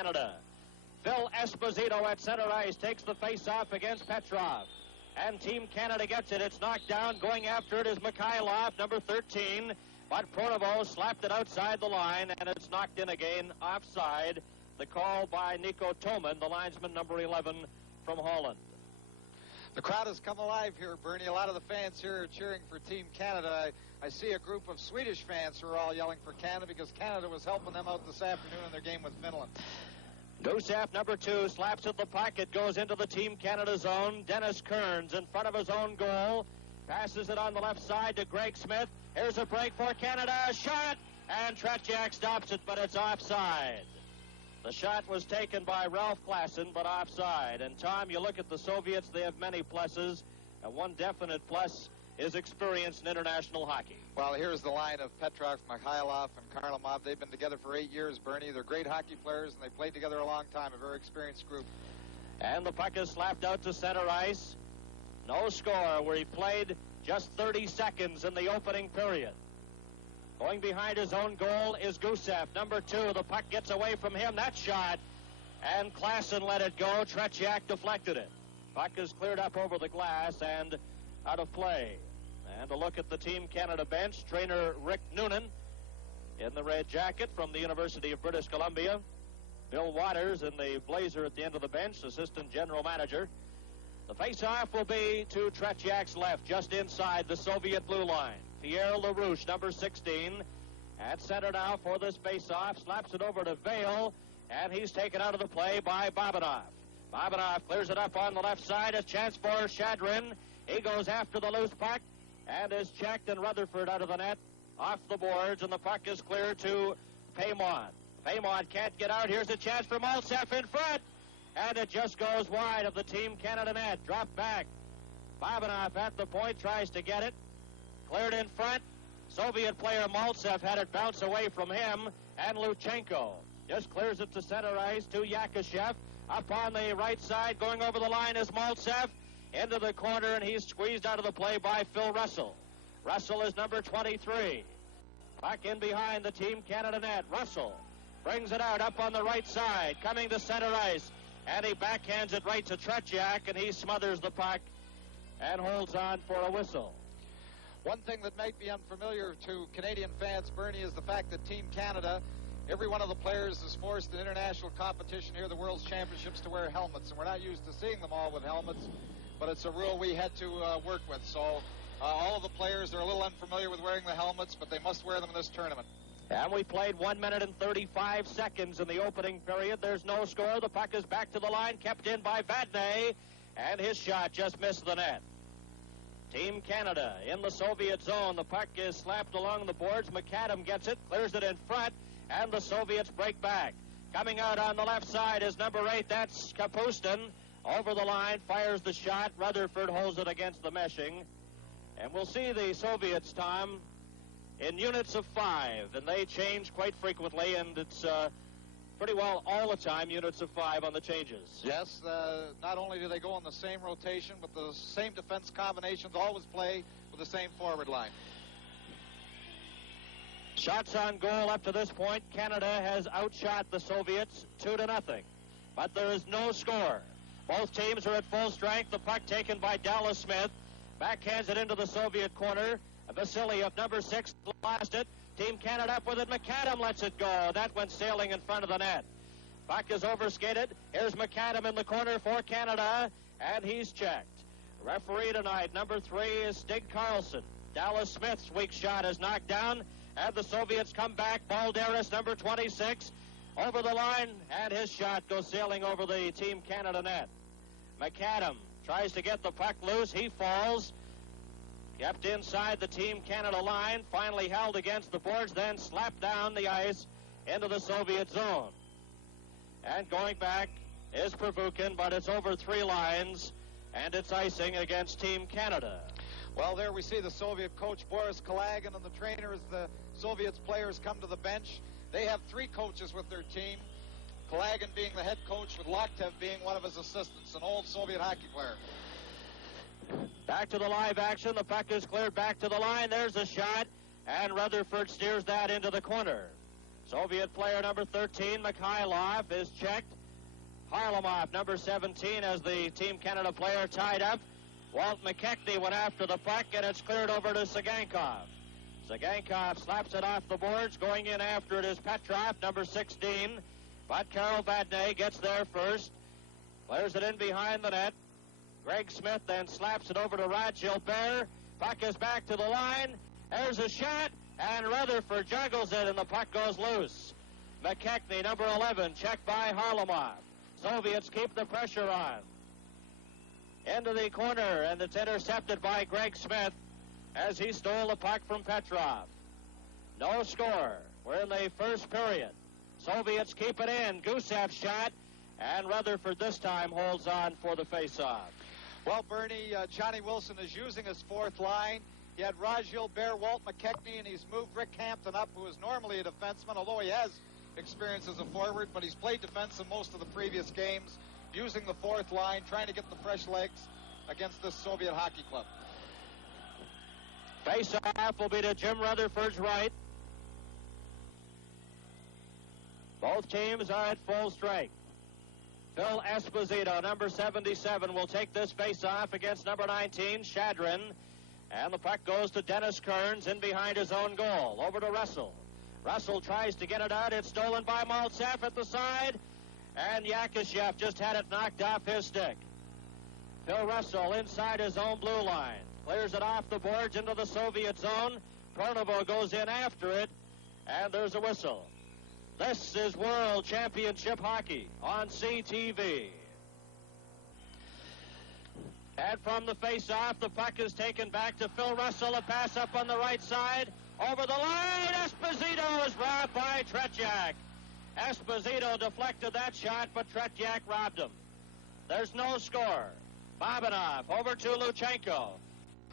Canada. Phil Esposito at center ice takes the face-off against Petrov. And Team Canada gets it. It's knocked down. Going after it is Mikhailov, number 13. But Pronovo slapped it outside the line, and it's knocked in again, offside. The call by Nico Toman, the linesman, number 11 from Holland. The crowd has come alive here, Bernie. A lot of the fans here are cheering for Team Canada. I see a group of Swedish fans who are all yelling for Canada because Canada was helping them out this afternoon in their game with Finland. Gusev, number 2, slaps at the puck. It goes into the Team Canada zone. Dennis Kearns in front of his own goal. Passes it on the left side to Greg Smith. Here's a break for Canada. Shot! And Tretiak stops it, but it's offside. The shot was taken by Ralph Klassen, but offside. And, Tom, you look at the Soviets, they have many pluses. And one definite plus is experience in international hockey. Well, here's the line of Petrov, Mikhailov, and Karlamov. They've been together for 8 years, Bernie. They're great hockey players, and they played together a long time, a very experienced group. And the puck is slapped out to center ice. No score, where he played just 30 seconds in the opening period. Going behind his own goal is Gusev, number 2. The puck gets away from him. That shot, and Klassen let it go. Tretiak deflected it. Puck is cleared up over the glass and out of play. And a look at the Team Canada bench. Trainer Rick Noonan in the red jacket from the University of British Columbia. Bill Waters in the blazer at the end of the bench, assistant general manager. The face-off will be to Tretiak's left, just inside the Soviet blue line. Pierre LaRouche, number 16, at center now for this face-off. Slaps it over to Vale, and he's taken out of the play by Babanov. Babanov clears it up on the left side. A chance for Shadrin. He goes after the loose puck and is checked, and Rutherford out of the net, off the boards, and the puck is clear to Paymon. Paymon can't get out. Here's a chance for Maltsev in front, and it just goes wide of the Team Canada net. Dropped back. Babanov at the point, tries to get it. Cleared in front. Soviet player Maltsev had it bounce away from him, and Luchenko just clears it to center ice to Yakashev. Up on the right side, going over the line is Maltsev. Into the corner, and he's squeezed out of the play by Phil Russell. Russell is number 23. Puck in behind the Team Canada net. Russell brings it out up on the right side, coming to center ice, and he backhands it right to Tretiak, and he smothers the puck and holds on for a whistle. One thing that might be unfamiliar to Canadian fans, Bernie, is the fact that Team Canada, every one of the players is forced in international competition here, the World's Championships, to wear helmets, and we're not used to seeing them all with helmets. But it's a rule we had to work with. So all of the players are a little unfamiliar with wearing the helmets, but they must wear them in this tournament. And we played 1 minute and 35 seconds in the opening period. There's no score. The puck is back to the line, kept in by Vadnais, and his shot just missed the net. Team Canada in the Soviet zone. The puck is slapped along the boards. McAdam gets it, clears it in front, and the Soviets break back. Coming out on the left side is number 8. That's Kapustin. Over the line, fires the shot. Rutherford holds it against the meshing. And we'll see the Soviets, Tom, in units of 5. And they change quite frequently, and it's pretty well all the time units of 5 on the changes. Yes, not only do they go on the same rotation, but the same defense combinations always play with the same forward line. Shots on goal up to this point. Canada has outshot the Soviets 2-0. But there is no score. Both teams are at full strength. The puck taken by Dallas Smith. Backhands it into the Soviet corner. Vasiliev, number 6, lost it. Team Canada up with it. McAdam lets it go. That went sailing in front of the net. Puck is overskated. Here's McAdam in the corner for Canada, and he's checked. Referee tonight, number 3, is Stig Carlson. Dallas Smith's weak shot is knocked down, and the Soviets come back. Balderas, number 26, over the line, and his shot goes sailing over the Team Canada net. McAdam tries to get the puck loose. He falls. Kept inside the Team Canada line. Finally held against the boards, then slapped down the ice into the Soviet zone. And going back is Pervukin, but it's over 3 lines, and it's icing against Team Canada. Well, there we see the Soviet coach, Boris Kalagin, and the trainer as the Soviets players come to the bench. They have 3 coaches with their team. Kalagin being the head coach, with Loktev being one of his assistants, an old Soviet hockey player. Back to the live action. The puck is cleared back to the line. There's a shot, and Rutherford steers that into the corner. Soviet player number 13, Mikhailov, is checked. Harlamov, number 17, as the Team Canada player tied up. Walt McKechnie went after the puck, and it's cleared over to Sagankov. Sagankov slaps it off the boards. Going in after it is Petrov, number 16. But Carol Vadnais gets there first. Clears it in behind the net. Greg Smith then slaps it over to Rod Gilbert. Puck is back to the line. There's a shot, and Rutherford juggles it, and the puck goes loose. McKechnie, number 11, checked by Harlamov. Soviets keep the pressure on. Into the corner, and it's intercepted by Greg Smith as he stole the puck from Petrov. No score. We're in the first period. Soviets keep it in. Gusev shot, and Rutherford this time holds on for the face-off. Well, Bernie, Johnny Wilson is using his fourth line. He had Raj Gilbert, Walt McKechnie, and he's moved Rick Hampton up, who is normally a defenseman, although he has experience as a forward, but he's played defense in most of the previous games, using the fourth line, trying to get the fresh legs against this Soviet hockey club. Face-off will be to Jim Rutherford's right. Both teams are at full strength. Phil Esposito, number 77, will take this face-off against number 19, Shadrin. And the puck goes to Dennis Kearns in behind his own goal. Over to Russell. Russell tries to get it out. It's stolen by Maltsev at the side. And Yakashev just had it knocked off his stick. Phil Russell inside his own blue line. Clears it off the boards into the Soviet zone. Pronovo goes in after it. And there's a whistle. This is World Championship Hockey on CTV. And from the face-off, the puck is taken back to Phil Russell. A pass up on the right side. Over the line, Esposito is robbed by Tretiak. Esposito deflected that shot, but Tretiak robbed him. There's no score. Babanov over to Luchenko.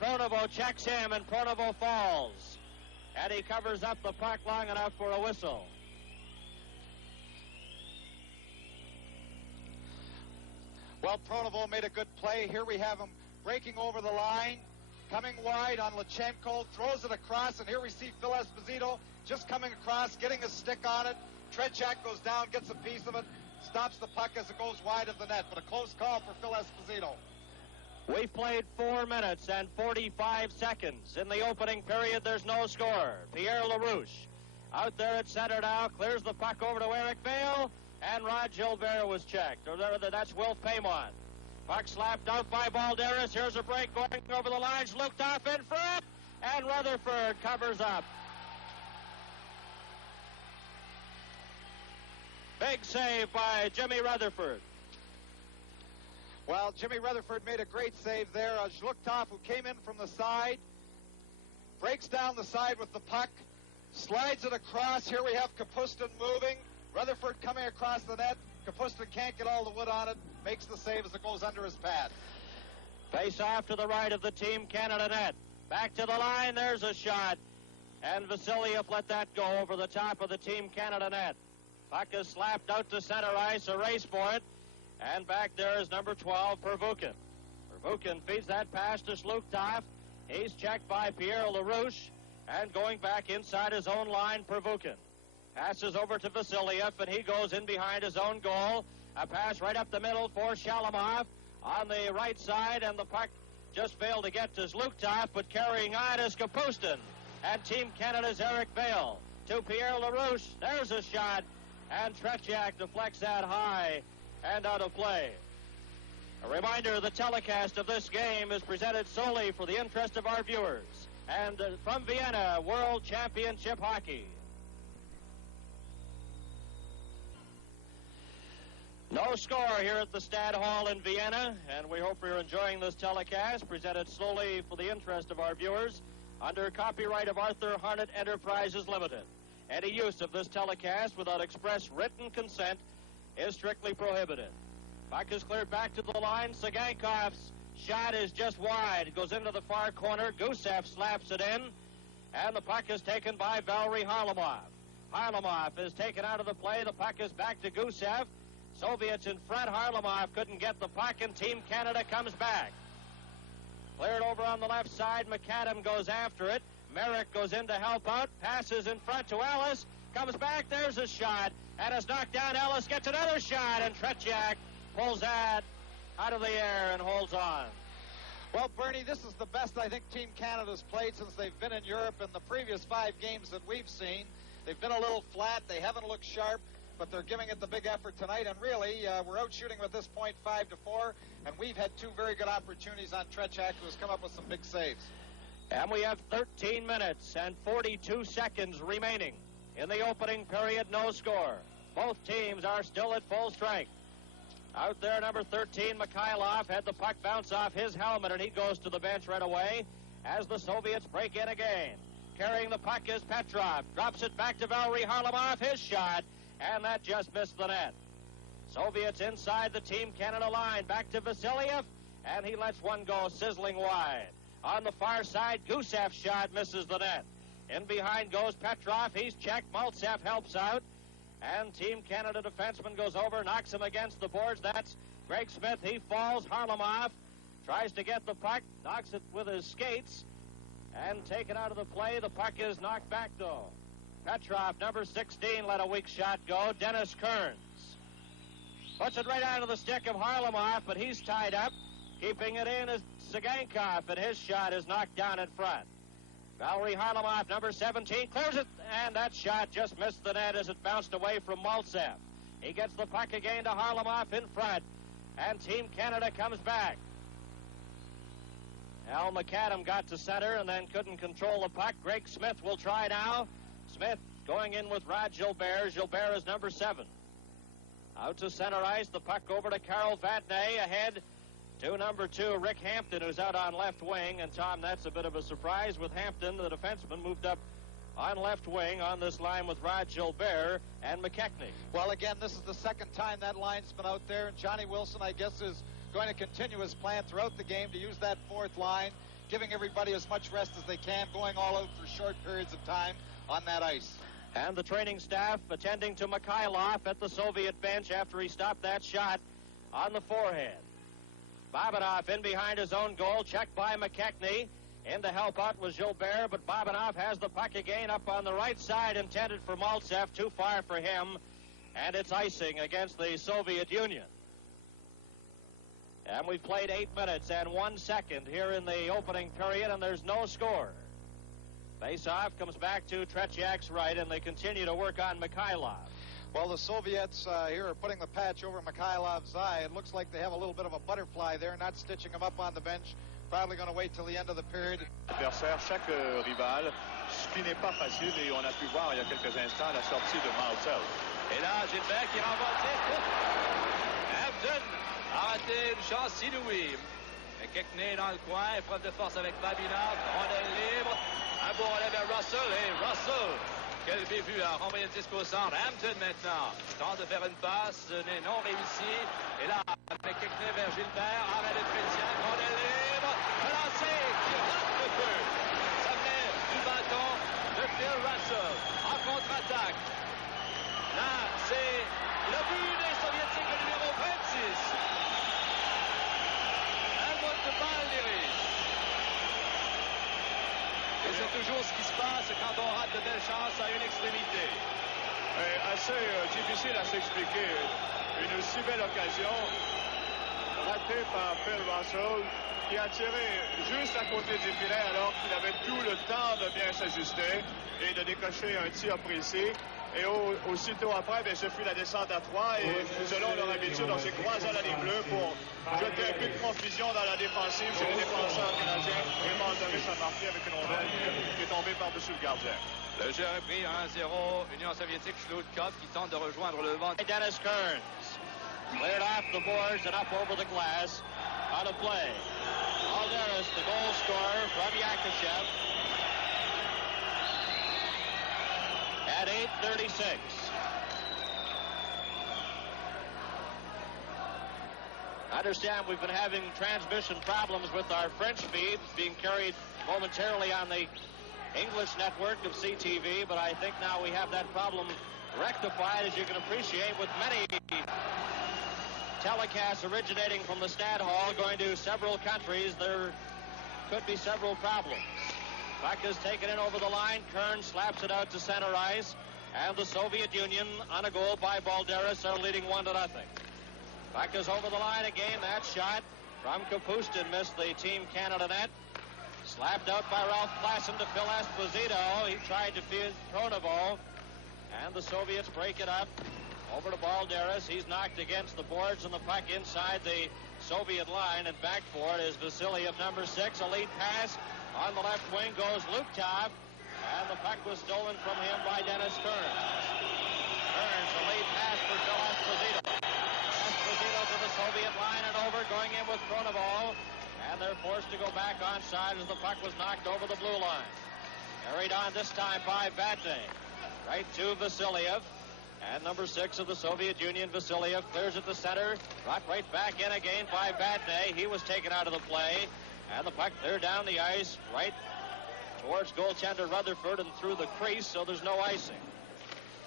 Pronovo checks him, and Pronovo falls. And he covers up the puck long enough for a whistle. Well, Pronovo made a good play. Here we have him breaking over the line, coming wide on Luchenko, throws it across, and here we see Phil Esposito just coming across, getting a stick on it. Tretiak goes down, gets a piece of it, stops the puck as it goes wide of the net, but a close call for Phil Esposito. We've played 4 minutes and 45 seconds. In the opening period, there's no score. Pierre LaRouche out there at center now, clears the puck over to Eric Vale, and Rod Gilbert was checked. Or that's Wilf Paymont. Puck slapped out by Balderas. Here's a break going over the lines. Looked off in front, and Rutherford covers up. Big save by Jimmy Rutherford. Well, Jimmy Rutherford made a great save there. Zhlukhtov, who came in from the side, breaks down the side with the puck, slides it across. Here we have Kapustin moving. Rutherford coming across the net. Kapustin can't get all the wood on it. Makes the save as it goes under his pad. Face off to the right of the Team Canada net. Back to the line. There's a shot. And Vasiliev let that go over the top of the Team Canada net. Puck is slapped out to center ice. A race for it. And back there is number 12, Pervukin. Pervukin feeds that pass to Zhlukhtov. He's checked by Pierre LaRouche. And going back inside his own line, Pervukin. Passes over to Vasiliev, and he goes in behind his own goal. A pass right up the middle for Shalamov on the right side, and the puck just failed to get to Zhlukhtov, but carrying on is Kapustin. And Team Canada's Eric Vale to Pierre LaRouche. There's a shot, and Tretiak deflects that high and out of play. A reminder, the telecast of this game is presented solely for the interest of our viewers. And from Vienna, World Championship Hockey. No score here at the Stad Hall in Vienna, and we hope you're enjoying this telecast, presented solely for the interest of our viewers, under copyright of Arthur Harnett Enterprises Limited. Any use of this telecast without express written consent is strictly prohibited. Puck is cleared back to the line. Sagankov's shot is just wide. It goes into the far corner. Gusev slaps it in, and the puck is taken by Valery Harlamov. Harlamov is taken out of the play. The puck is back to Gusev. Soviets in front. Harlamov couldn't get the puck, and Team Canada comes back. Cleared over on the left side. McAdam goes after it. Merrick goes in to help out. Passes in front to Ellis. comes back, there's a shot, and it's knocked down. Ellis gets another shot, and Tretiak pulls that out of the air and holds on. Well, Bernie, this is the best I think Team Canada's played since they've been in Europe in the previous 5 games that we've seen. They've been a little flat. They haven't looked sharp, but they're giving it the big effort tonight. And really, we're out shooting at this point 5-4, and we've had 2 very good opportunities on Tretiak, who has come up with some big saves. And we have 13 minutes and 42 seconds remaining in the opening period. No score. Both teams are still at full strength. Out there, number 13, Mikhailov, had the puck bounce off his helmet, and he goes to the bench right away as the Soviets break in again. Carrying the puck is Petrov. Drops it back to Valery Harlamov, his shot, and that just missed the net. Soviets inside the Team Canada line. Back to Vasiliev, and he lets one go sizzling wide. On the far side, Gusev's shot misses the net. In behind goes Petrov. He's checked. Maltsev helps out. And Team Canada defenseman goes over, knocks him against the boards. That's Greg Smith. He falls. Harlamov tries to get the puck, knocks it with his skates, and taken out of the play. The puck is knocked back, though. Petrov, number 16, let a weak shot go. Dennis Kearns puts it right out of the stick of Harlamov, but he's tied up. Keeping it in is Sagankov, and his shot is knocked down in front. Valery Harlamov, number 17, clears it, and that shot just missed the net as it bounced away from Maltsev. He gets the puck again to Harlamov in front, and Team Canada comes back. Al McAdam got to center and then couldn't control the puck. Greg Smith will try now. Smith going in with Rod Gilbert. Gilbert is number 7. Out to center ice, the puck over to Carl Vatney, ahead to number 2, Rick Hampton, who's out on left wing. And, Tom, that's a bit of a surprise with Hampton, the defenseman, moved up on left wing on this line with Rod Gilbert and McKechnie. Well, again, this is the second time that line's been out there, and Johnny Wilson, I guess, is going to continue his plan throughout the game to use that 4th line, giving everybody as much rest as they can, going all out for short periods of time on that ice. And the training staff attending to Mikhailov at the Soviet bench after he stopped that shot on the forehead. Babanov in behind his own goal, checked by McKechnie. In to help out was Gilbert, but Babanov has the puck again up on the right side, intended for Maltsev, too far for him, and it's icing against the Soviet Union. And we've played 8 minutes and 1 second here in the opening period, and there's no score. Face-off comes back to Tretiak's right, and they continue to work on Mikhailov. Well, the Soviets here are putting the patch over Mikhailov's eye. It looks like they have a little bit of a butterfly there, not stitching him up on the bench. Probably going to wait till the end of the period. Adversaire, chaque rival, ce qui n'est pas facile, et on a pu voir il y a quelques instants la sortie de Maltsev. Et là, Gilbert qui renvoie le tir. Hampton a raté une chance inouïe. McKechnie dans le coin, preuve de force avec Babinov, rondelle libre. Un beau relais vers Russell, et Russell, quel bévue, a renvoyé le disque au centre. Hampton maintenant tente de faire une passe, n'est non réussi. Et là, McKechnie vers Gilbert, arrêt de Tretiak, rondelle libre, lancé, qui rate le feu. Ça venait du bâton de Phil Russell, en contre-attaque. Là, c'est le but des Soviétiques, le numéro 26. Helmut de Baldery. Et c'est toujours ce qui se passe quand on rate de belles chances à une extrémité. Assez difficile à s'expliquer. Une si belle occasion ratée par Phil Russell qui a tiré juste à côté du filet alors qu'il avait tout le temps de bien s'ajuster et de décocher un tir précis. Et aussitôt après, bien, ce fut la descente à 3 et selon leur habitude, on s'est croisé à la ligne bleue pour jeter un peu de confusion dans la défensive chez les défenseurs canadiens. Et Baldery s'est marqué avec une rondelle qui est tombée par-dessus le gardien. Le jeu est pris 1-0. Union soviétique, Schludkov qui tente de rejoindre le vent. Dennis Kearns cleared off the boards and up over the glass on a play. Alderis, the goal scorer from Yakushev. At 8:36. I understand we've been having transmission problems with our French feed being carried momentarily on the English network of CTV, but I think now we have that problem rectified, as you can appreciate, with many telecasts originating from the Stade Hall going to several countries. There could be several problems. Puck is taken in over the line. Kearns slaps it out to center ice. and the Soviet Union on a goal by Balderas are leading 1-0. Puck is over the line again. That shot from Kapustin missed the Team Canada net. Slapped out by Ralph Klassen to Phil Esposito. He tried to feed Pronovo, and the Soviets break it up. Over to Balderas. He's knocked against the boards, and the puck inside the Soviet line, and back for it is Vasiliev, number 6. A lead pass on the left wing goes Luktov, and the puck was stolen from him by Dennis Kearns. Kearns, a lead pass for Phil Esposito. Esposito to the Soviet line and over, going in with Pronovo, and they're forced to go back onside as the puck was knocked over the blue line. Carried on this time by Vatne. Right to Vasiliev. And number 6 of the Soviet Union, Vasiliev, clears at the center. Brought right back in again by Vatne. He was taken out of the play. And the puck cleared down the ice right towards goaltender Rutherford and through the crease, so there's no icing.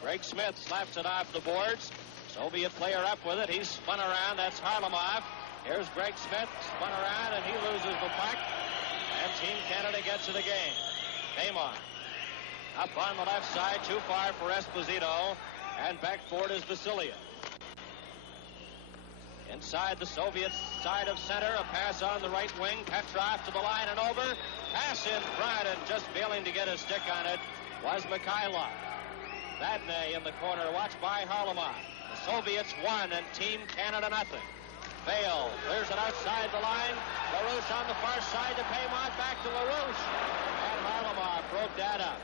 Greg Smith slaps it off the boards. Soviet player up with it. He's spun around. That's Harlamov. Here's Greg Smith, spun around, and he loses the puck. And Team Canada gets it again. Paymon up on the left side, too far for Esposito. And back for it is Vasiliev. Inside the Soviet side of center, a pass on the right wing. Petrov to the line and over. Pass in front, and just failing to get a stick on it was Mikhailov. Vadney in the corner, watched by Harlamov. The Soviets won, and Team Canada nothing. Bale clears it outside the line. LaRouche on the far side to Paymont, back to LaRouche. And Harlamov broke that up.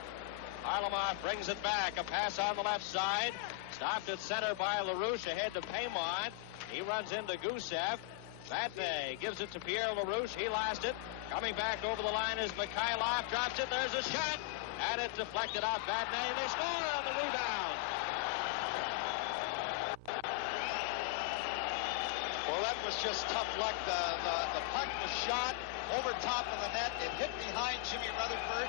Harlamov brings it back. A pass on the left side. Stopped at center by LaRouche. Ahead to Paymont. He runs into Gusev. Vatne gives it to Pierre LaRouche. He lost it. Coming back over the line is Mikhailov. Drops it. There's a shot. And it's deflected off Vatne. And they score on the rebound. Well, that was just tough luck. The puck was shot over top of the net. It hit behind Jimmy Rutherford.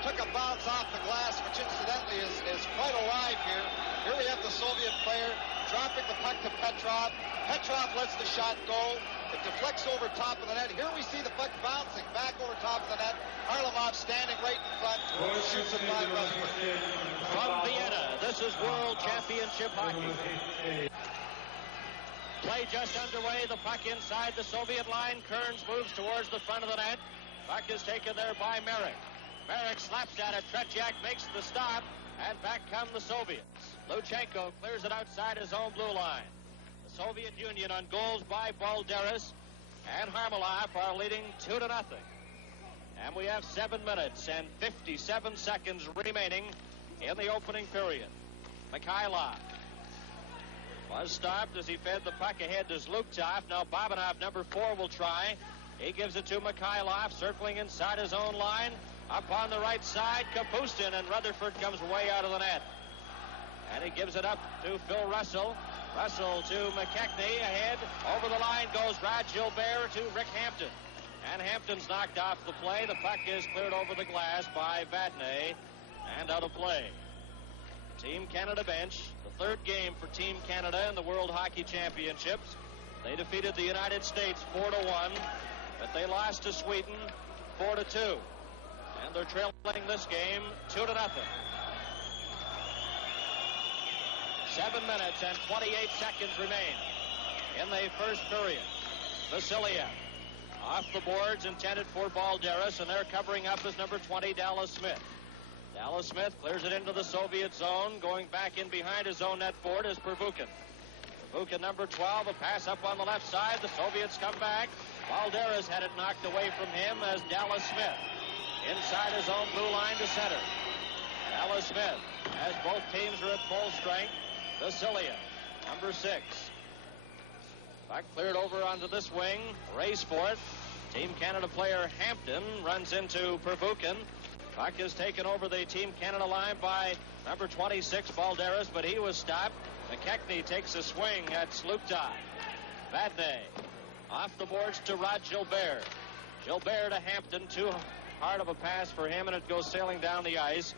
Took a bounce off the glass, which incidentally is quite alive here. Here we have the Soviet player dropping the puck to Petrov. Petrov lets the shot go. It deflects over top of the net. Here we see the puck bouncing back over top of the net. Harlamov standing right in front. Shoots it by Rutherford. From Vienna, this is World Championship Hockey. Play just underway. The puck inside the Soviet line. Kearns moves towards the front of the net. Puck is taken there by Merrick. Merrick slaps at it. Tretiak makes the stop, and back come the Soviets. Luchenko clears it outside his own blue line. The Soviet Union on goals by Balderas and Harlamov are leading 2-0. And we have 7 minutes and 57 seconds remaining in the opening period. Mikhailov was stopped as he fed the puck ahead to Zluktov. Now Babanov, number 4, will try. He gives it to Mikhailov, circling inside his own line. Up on the right side, Kapustin, and Rutherford comes way out of the net. And he gives it up to Phil Russell. Russell to McKechnie, ahead. Over the line goes Rod Gilbert to Rick Hampton. And Hampton's knocked off the play. The puck is cleared over the glass by Vadney and out of play. Team Canada bench, the third game for Team Canada in the World Hockey Championships. They defeated the United States 4-1, but they lost to Sweden 4-2. And they're trailing this game 2-0. 7 minutes and 28 seconds remain in the first period. Vasiliev off the boards, intended for Balderas, and they're covering up as number 20, Dallas Smith. Dallas Smith clears it into the Soviet zone. Going back in behind his own net board is Pervukin. Pervukin, number 12, a pass up on the left side. The Soviets come back. Balderas had it knocked away from him as Dallas Smith inside his own blue line to center. Dallas Smith, as both teams are at full strength. Vasiliev, number 6. Puck cleared over onto this wing. Race for it. Team Canada player Hampton runs into Pervukin. Puck is taken over the Team Canada line by number 26, Balderas, but he was stopped. McKechnie takes a swing at Sluktov. Vadney off the boards to Rod Gilbert. Gilbert to Hampton. Too hard of a pass for him, and it goes sailing down the ice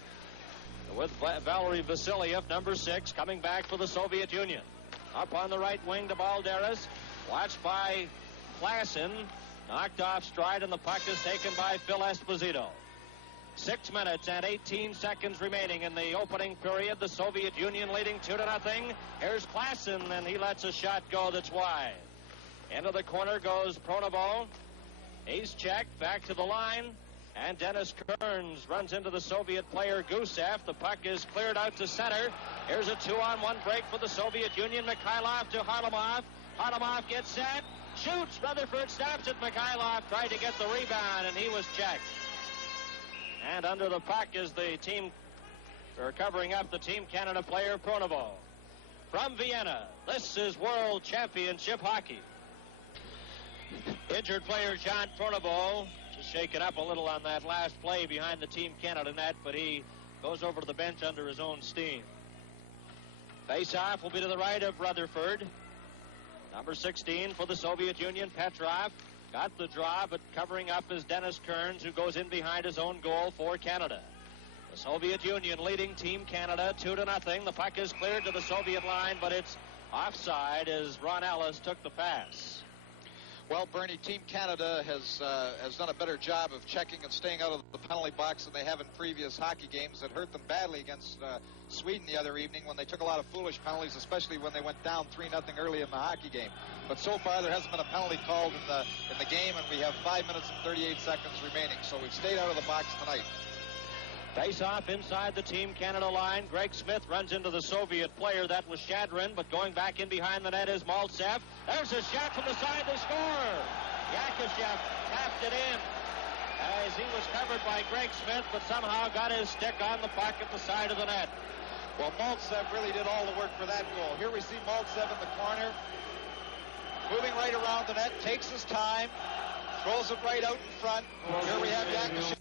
with Valery Vasiliev, number 6, coming back for the Soviet Union. Up on the right wing to Balderas. Watched by Klassen. Knocked off stride, and the puck is taken by Phil Esposito. 6 minutes and 18 seconds remaining in the opening period. The Soviet Union leading 2-0. Here's Klassen, and he lets a shot go that's wide. Into the corner goes Pronovo. He's checked back to the line, and Dennis Kearns runs into the Soviet player Gusev. The puck is cleared out to center. Here's a 2-on-1 break for the Soviet Union. Mikhailov to Harlamov. Harlamov gets set, shoots. Rutherford stops it. Mikhailov tried to get the rebound, and he was checked. And under the puck is the team, or covering up the Team Canada player, Pronovo. From Vienna, this is World Championship Hockey. Injured player John Pronovo just shaken up a little on that last play behind the Team Canada net, but he goes over to the bench under his own steam. Face-off will be to the right of Rutherford. Number 16 for the Soviet Union, Petrov. Got the draw, but covering up is Dennis Kearns, who goes in behind his own goal for Canada. The Soviet Union leading Team Canada 2-0. The puck is cleared to the Soviet line, but it's offside as Ron Ellis took the pass. Well, Bernie, Team Canada has done a better job of checking and staying out of the penalty box than they have in previous hockey games that hurt them badly against Sweden the other evening when they took a lot of foolish penalties, especially when they went down 3-0 early in the hockey game. But so far, there hasn't been a penalty called in the game, and we have 5 minutes and 38 seconds remaining. So we've stayed out of the box tonight. Face-off inside the Team Canada line. Greg Smith runs into the Soviet player. That was Shadrin, but going back in behind the net is Maltsev. There's a shot from the side to score. Yakashev tapped it in as he was covered by Greg Smith, but somehow got his stick on the puck at the side of the net. Well, Maltsev really did all the work for that goal. Here we see Maltsev in the corner, moving right around the net, takes his time, throws it right out in front. Here we have Yakashev.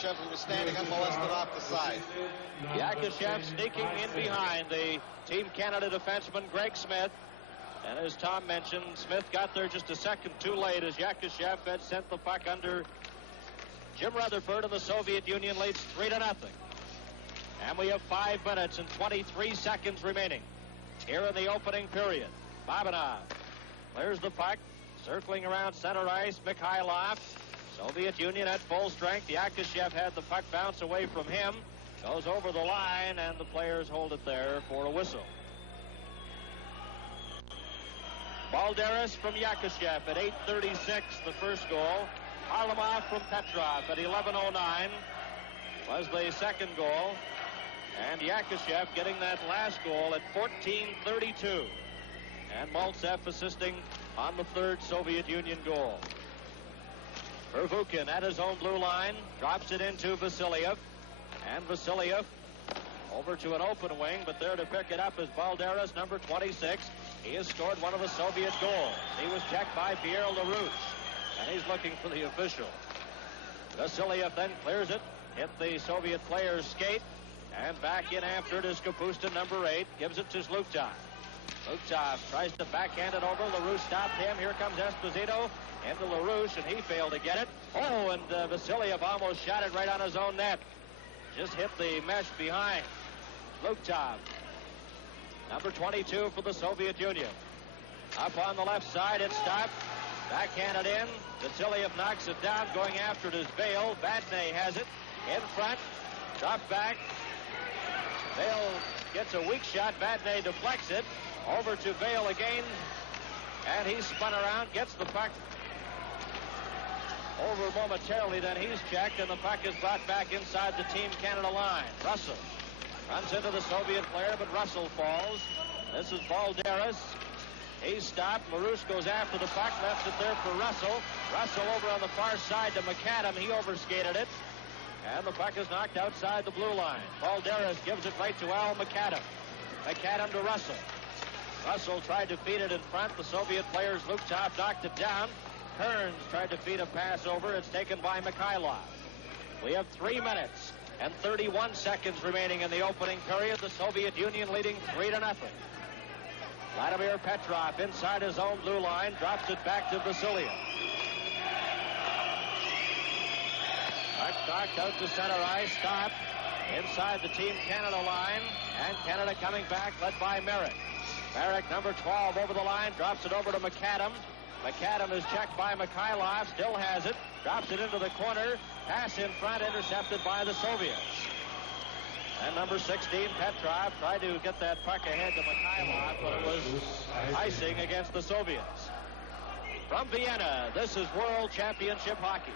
Who was standing unmolested off the side. Yakashev sneaking in behind the Team Canada defenseman Greg Smith. And as Tom mentioned, Smith got there just a second too late as Yakashev had sent the puck under Jim Rutherford, and the Soviet Union leads 3-0. And we have 5 minutes and 23 seconds remaining here in the opening period. Babanov clears the puck, circling around center ice. Mikhailov. Soviet Union at full strength. Yakashev had the puck bounce away from him. Goes over the line, and the players hold it there for a whistle. Balderas from Yakashev at 8:36, the first goal. Harlamov from Petrov at 11:09 was the second goal. And Yakashev getting that last goal at 14:32. And Maltsev assisting on the third Soviet Union goal. Pervukin at his own blue line, drops it into Vasiliev. And Vasiliev over to an open wing, but there to pick it up is Balderas, number 26. He has scored one of the Soviet goals. He was checked by Pierre LaRouche, and he's looking for the official. Vasiliev then clears it, hit the Soviet player's skate, and back in after it is Kapustin, number 8, gives it to Zlutov. Zlutov tries to backhand it over. LaRouche stopped him. Here comes Esposito into LaRouche, and he failed to get it. Oh, and Vasiliev almost shot it right on his own net. Just hit the mesh behind. Zlutov, number 22 for the Soviet Union. Up on the left side, it stopped. Backhanded in. Vasiliev knocks it down. Going after it is Vale. Vadnais has it. In front. Drop back. Vale gets a weak shot. Vadnais deflects it. Over to Vale again. And he's spun around. Gets the puck over momentarily. Then he's checked. And the puck is brought back inside the Team Canada line. Russell runs into the Soviet player, but Russell falls. This is Balderas. He's stopped. LaRouche goes after the puck, left it there for Russell. Russell over on the far side to McAdam. He overskated it. And the puck is knocked outside the blue line. Balderas gives it right to Al McAdam. McAdam to Russell. Russell tried to feed it in front. The Soviet players, Lukhtov, knocked it down. Kearns tried to feed a pass over. It's taken by Mikhailov. We have 3 minutes and 31 seconds remaining in the opening period. The Soviet Union leading 3-0. Vladimir Petrov inside his own blue line, drops it back to Vasiliev. Puck knocked out to center ice, stopped inside the Team Canada line, and Canada coming back, led by Merritt. Barrick, number 12, over the line, drops it over to McAdam. McAdam is checked by Mikhailov, still has it, drops it into the corner. Pass in front, intercepted by the Soviets. And number 16, Petrov, tried to get that puck ahead to Mikhailov, but it was icing against the Soviets. From Vienna, this is World Championship Hockey.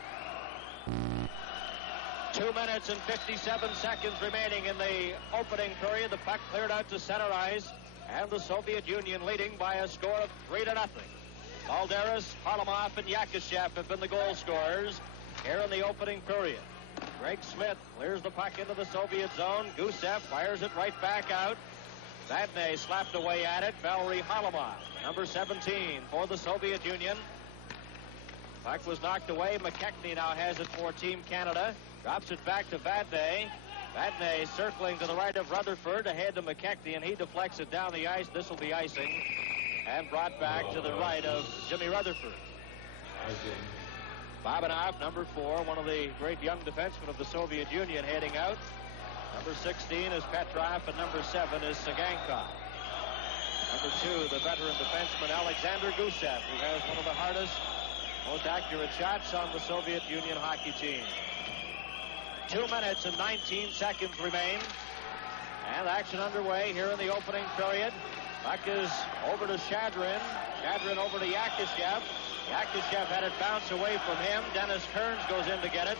2 minutes and 57 seconds remaining in the opening period. The puck cleared out to center ice, and the Soviet Union leading by a score of 3-0. Balderas, Harlamov, and Yakishev have been the goal scorers here in the opening period. Greg Smith clears the puck into the Soviet zone. Gusev fires it right back out. Vadnais slapped away at it. Valery Harlamov, number 17 for the Soviet Union. Puck was knocked away. McKechnie now has it for Team Canada. Drops it back to Vadnais. Vadnais circling to the right of Rutherford, ahead to McKechnie, and he deflects it down the ice. This will be icing, and brought back to the right of Jimmy Rutherford. Babanov, number 4, one of the great young defensemen of the Soviet Union, heading out. Number 16 is Petrov, and number 7 is Sagankov. Number 2, the veteran defenseman Alexander Gusev, who has one of the hardest, most accurate shots on the Soviet Union hockey team. 2 minutes and 19 seconds remain, and action underway here in the opening period. Puck is over to Shadrin. Shadrin over to Yakishev. Yakishev had it bounce away from him. Dennis Kearns goes in to get it.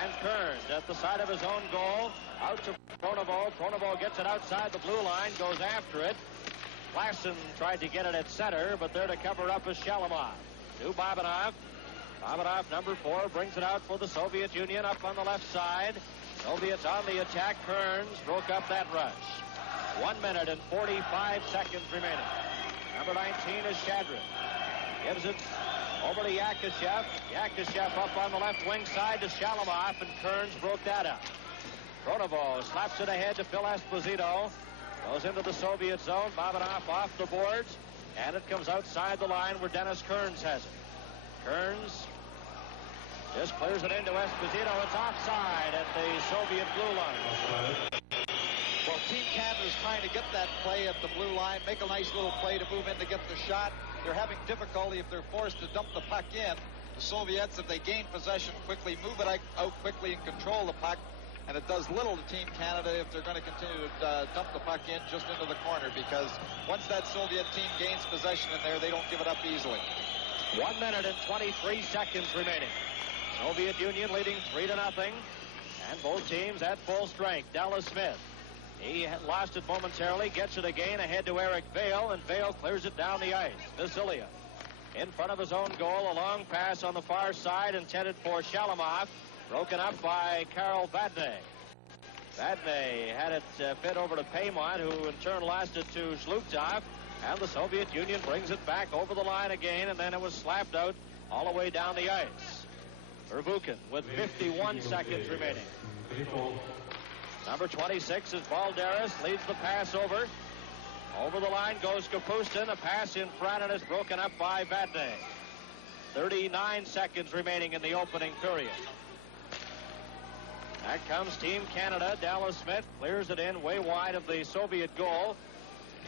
And Kearns at the side of his own goal. Out to Pronovo. Pronovo gets it outside the blue line. Goes after it. Klassen tried to get it at center, but there to cover up is Shalamov. To Babanov. Babanov, number 4, brings it out for the Soviet Union up on the left side. Soviets on the attack. Kearns broke up that rush. 1 minute and 45 seconds remaining. Number 19 is Shadrin. Gives it over to Yakishev. Yakishev up on the left wing side to Shalamov, and Kearns broke that up. Pronovo slaps it ahead to Phil Esposito. Goes into the Soviet zone. Babanov off the boards, and it comes outside the line where Dennis Kearns has it. Kearns just clears it into Esposito. It's offside at the Soviet blue line. Well, Team Canada is trying to get that play at the blue line, make a nice little play to move in to get the shot. They're having difficulty if they're forced to dump the puck in. The Soviets, if they gain possession quickly, move it out quickly and control the puck. And it does little to Team Canada if they're going to continue to dump the puck in just into the corner, because once that Soviet team gains possession in there, they don't give it up easily. 1 minute and 23 seconds remaining. Soviet Union leading 3-0. And both teams at full strength. Dallas Smith. He had lost it momentarily, gets it again ahead to Eric Vale, and Vale clears it down the ice. Vasilia in front of his own goal, a long pass on the far side intended for Shalamov, broken up by Karel Vadnais. Vadnais had it fed over to Paymont, who in turn lost it to Zhlukov, and the Soviet Union brings it back over the line again, and then it was slapped out all the way down the ice. Vervuken with 51 seconds remaining. Number 26 is Balderas, leads the pass over. Over the line goes Kapustin, a pass in front, and it's broken up by Vadnais. 39 seconds remaining in the opening period. Back comes Team Canada. Dallas Smith clears it in way wide of the Soviet goal.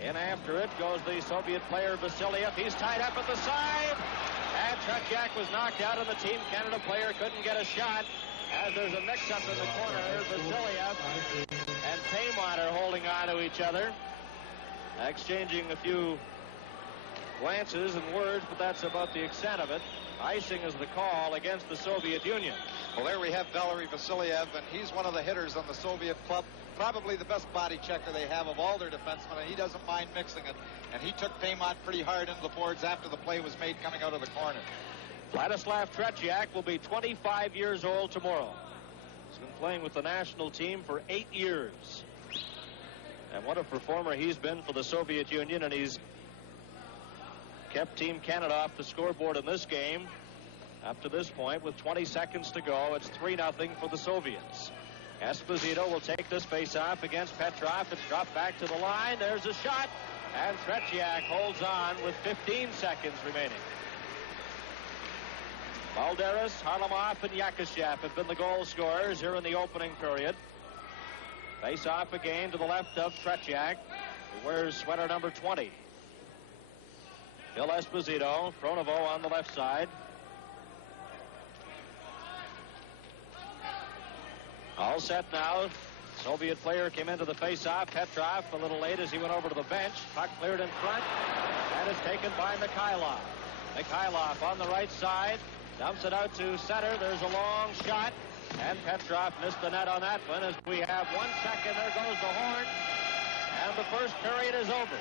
In after it goes the Soviet player Vasiliev. He's tied up at the side. And Tretiak was knocked out, and the Team Canada player couldn't get a shot. As there's a mix-up in the corner, Vasiliev and Paymont are holding on to each other, exchanging a few glances and words, but that's about the extent of it. Icing is the call against the Soviet Union. Well, there we have Valery Vasiliev, and he's one of the hitters on the Soviet club. Probably the best body checker they have of all their defensemen, and he doesn't mind mixing it. And he took Paymont pretty hard into the boards after the play was made coming out of the corner. Vladislav Tretiak will be 25 years old tomorrow. He's been playing with the national team for 8 years. And what a performer he's been for the Soviet Union, and he's kept Team Canada off the scoreboard in this game. Up to this point, with 20 seconds to go, it's 3-0 for the Soviets. Esposito will take this face-off against Petrov. It's dropped back to the line. There's a shot, and Tretiak holds on with 15 seconds remaining. Balderas, Harlamov, and Yakishev have been the goal scorers here in the opening period. Face-off again to the left of Tretiak, who wears sweater number 20. Phil Esposito, Pronovo on the left side. All set now. Soviet player came into the face-off. Petrov a little late as he went over to the bench. Puck cleared in front. And is taken by Mikhailov. Mikhailov on the right side. Dumps it out to center. There's a long shot. And Petrov missed the net on that one. As we have 1 second, there goes the horn. And the first period is over.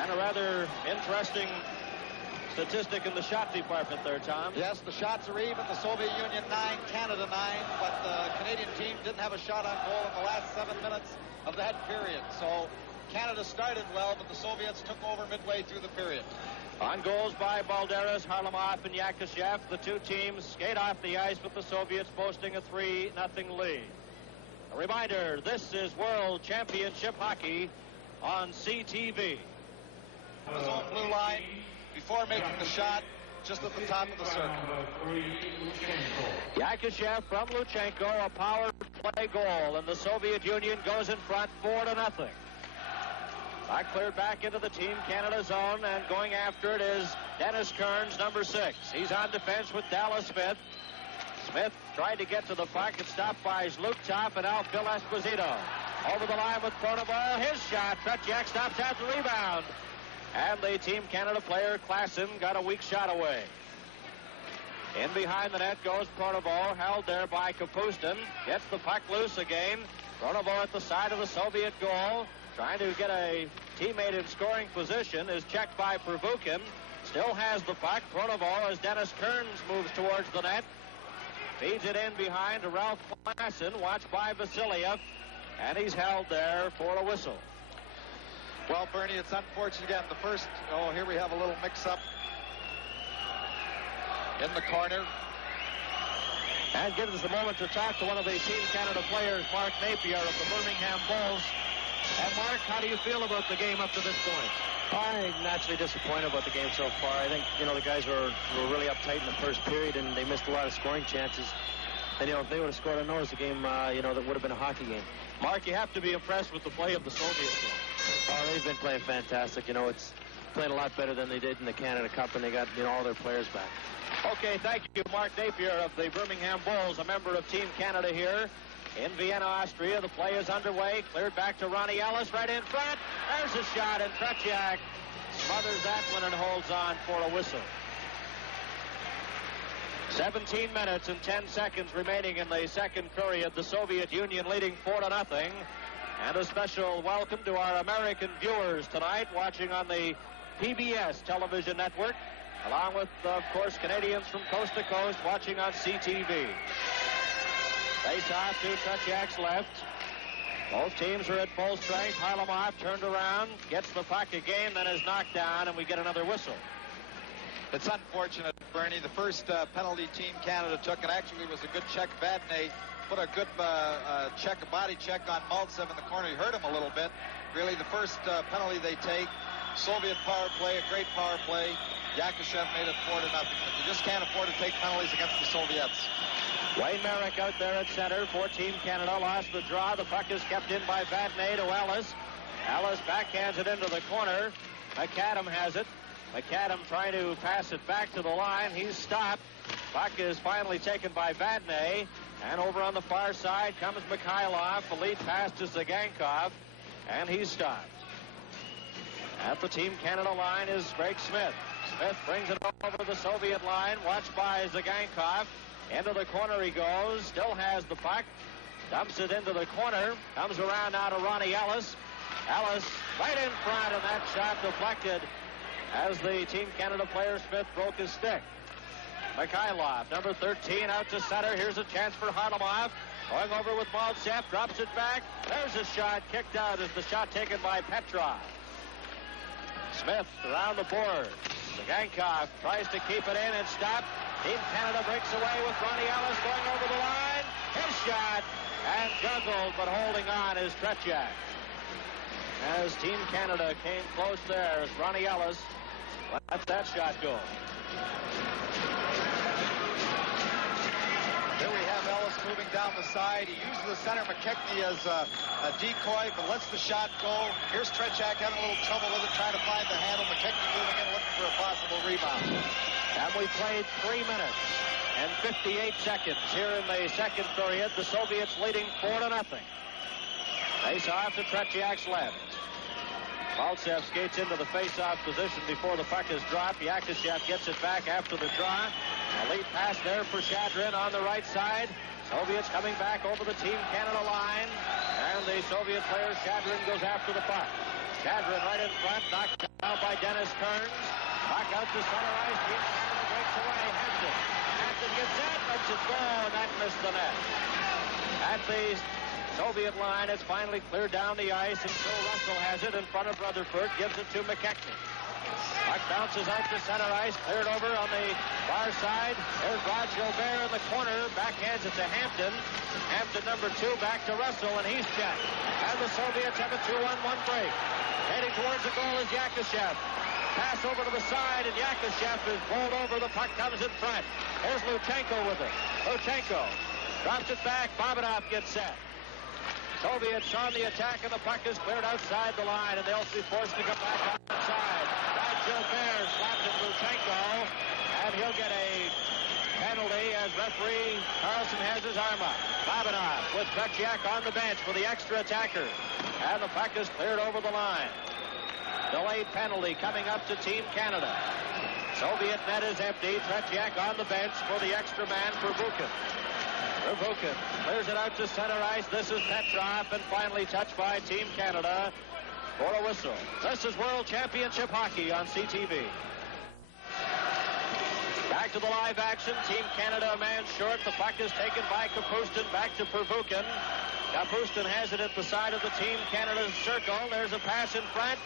And a rather interesting statistic in the shot department there, Tom. Yes, the shots are even. The Soviet Union 9, Canada 9, but the Canadian team didn't have a shot on goal in the last 7 minutes of that period. So Canada started well, but the Soviets took over midway through the period. On goals by Balderas, Harlamov, and Yakushev, the two teams skate off the ice with the Soviets boasting a 3-0 lead. A reminder, this is World Championship Hockey on CTV. His own blue line before making the shot, just at the top of the circle. Yakushev from Luchenko, a power play goal, and the Soviet Union goes in front 4-0. Puck cleared back into the Team Canada zone, and going after it is Dennis Kearns, number 6. He's on defense with Dallas Smith. Smith tried to get to the puck and stopped by Zlukov, and now Phil Esposito. Over the line with Pronovo. His shot. Tretiak stops at the rebound. And the Team Canada player, Klassen, got a weak shot away. In behind the net goes Pronovo, held there by Kapustin. Gets the puck loose again. Pronovo at the side of the Soviet goal. Trying to get a teammate in scoring position. Is checked by Pervukin. Still has the puck. Pronovo, as Dennis Kearns moves towards the net. Feeds it in behind to Ralph Klassen, watched by Vasiliev. And he's held there for a whistle. Well, Bernie, it's unfortunate again. The first, here we have a little mix-up in the corner. And gives us a moment to talk to one of the Team Canada players, Mark Napier of the Birmingham Bulls. And Mark, how do you feel about the game up to this point? I'm naturally disappointed about the game so far. I think, the guys were really uptight in the first period, and they missed a lot of scoring chances. And, if they would have scored, I know it's a game, that would have been a hockey game. Mark, you have to be impressed with the play of the Soviets. Oh, they've been playing fantastic. It's playing a lot better than they did in the Canada Cup, and they got, all their players back. Okay, thank you, Mark Napier of the Birmingham Bulls, a member of Team Canada here in Vienna, Austria. The play is underway. Cleared back to Ronnie Ellis right in front. There's a shot, and Tretiak smothers that one and holds on for a whistle. 17 minutes and 10 seconds remaining in the second period. The Soviet Union leading 4-0. And a special welcome to our American viewers tonight watching on the PBS television network, along with, of course, Canadians from coast to coast watching on CTV. Face off to Tretiak's left. Both teams are at full strength. Harlamov turned around, gets the puck again, then is knocked down, and we get another whistle. It's unfortunate, Bernie. The first penalty Team Canada took, and actually was a good check. Vadnais put a good body check on Maltsev in the corner. He hurt him a little bit. Really, the first penalty they take, Soviet power play, a great power play. Yakushev made it 4-0. You just can't afford to take penalties against the Soviets. Wayne Merrick out there at center for Team Canada. Lost the draw. The puck is kept in by Vadnais to Ellis. Ellis backhands it into the corner. McAdam has it. McAdam trying to pass it back to the line. He's stopped. Puck is finally taken by Vadnais. And over on the far side comes Mikhailov. The lead pass to Zagankov. And he's stopped. At the Team Canada line is Greg Smith. Smith brings it over the Soviet line. Watched by Zagankov. Into the corner he goes. Still has the puck. Dumps it into the corner. Comes around now to Ronnie Ellis. Ellis right in front, and that shot deflected as the Team Canada player Smith broke his stick. Mikhailov, number 13, out to center. Here's a chance for Harlamov. Going over with Maltsev, drops it back. There's a shot kicked out as the shot taken by Petrov. Smith around the board. Zagankov tries to keep it in and stop. Team Canada breaks away with Ronnie Ellis going over the line. His shot, and juggled, but holding on is Tretiak. As Team Canada came close there, as Ronnie Ellis lets that shot go. Here we have Ellis moving down down the side. He uses the center McKechnie as a decoy, but lets the shot go. Here's Tretiak having a little trouble with it, trying to find the handle. McKechnie moving in, looking for a possible rebound. And we played 3 minutes and 58 seconds here in the second period. The Soviets leading 4-0. Face off to Tretiak's left. Maltsev skates into the face-off position before the puck is dropped. Yakushev gets it back after the draw. A lead pass there for Shadrin on the right side. Soviets coming back over the Team Canada line. And the Soviet player, Shadrin, goes after the puck. Shadrin right in front, knocked down by Dennis Kearns. Puck out to center ice. Team Canada breaks away. Hampton gets that, lets it go, and that missed the net. At the Soviet line, it's finally cleared down the ice, and Phil Russell has it in front of Rutherford, gives it to McKechnie. Puck bounces out to center ice, cleared over on the far side. There's Rod Gilbert in the corner, backhands it to Hampton. Hampton number 2 back to Russell, and he's checked. And the Soviets have a 2-on-1 break. Heading towards the goal is Yakushev. Pass over to the side, and Yakushev is bowled over. The puck comes in front. There's Luchenko with it. Luchenko drops it back. Bobinov gets set. Soviets on the attack, and the puck is cleared outside the line, and they'll be forced to come back outside. Rod Gilbert slapped at Luchenko, and he'll get a penalty as referee Carlson has his arm up. Bobinov with Tretiak on the bench for the extra attacker, and the puck is cleared over the line. Delayed penalty coming up to Team Canada. Soviet net is empty. Tretiak on the bench for the extra man for Vukin. Vukin clears it out to center ice. This is Petrov, and finally touched by Team Canada for a whistle. This is World Championship Hockey on CTV. Back to the live action. Team Canada a man short. The puck is taken by Kapustin. Back to Pervukin. Kapustin has it at the side of the Team Canada circle. There's a pass in front.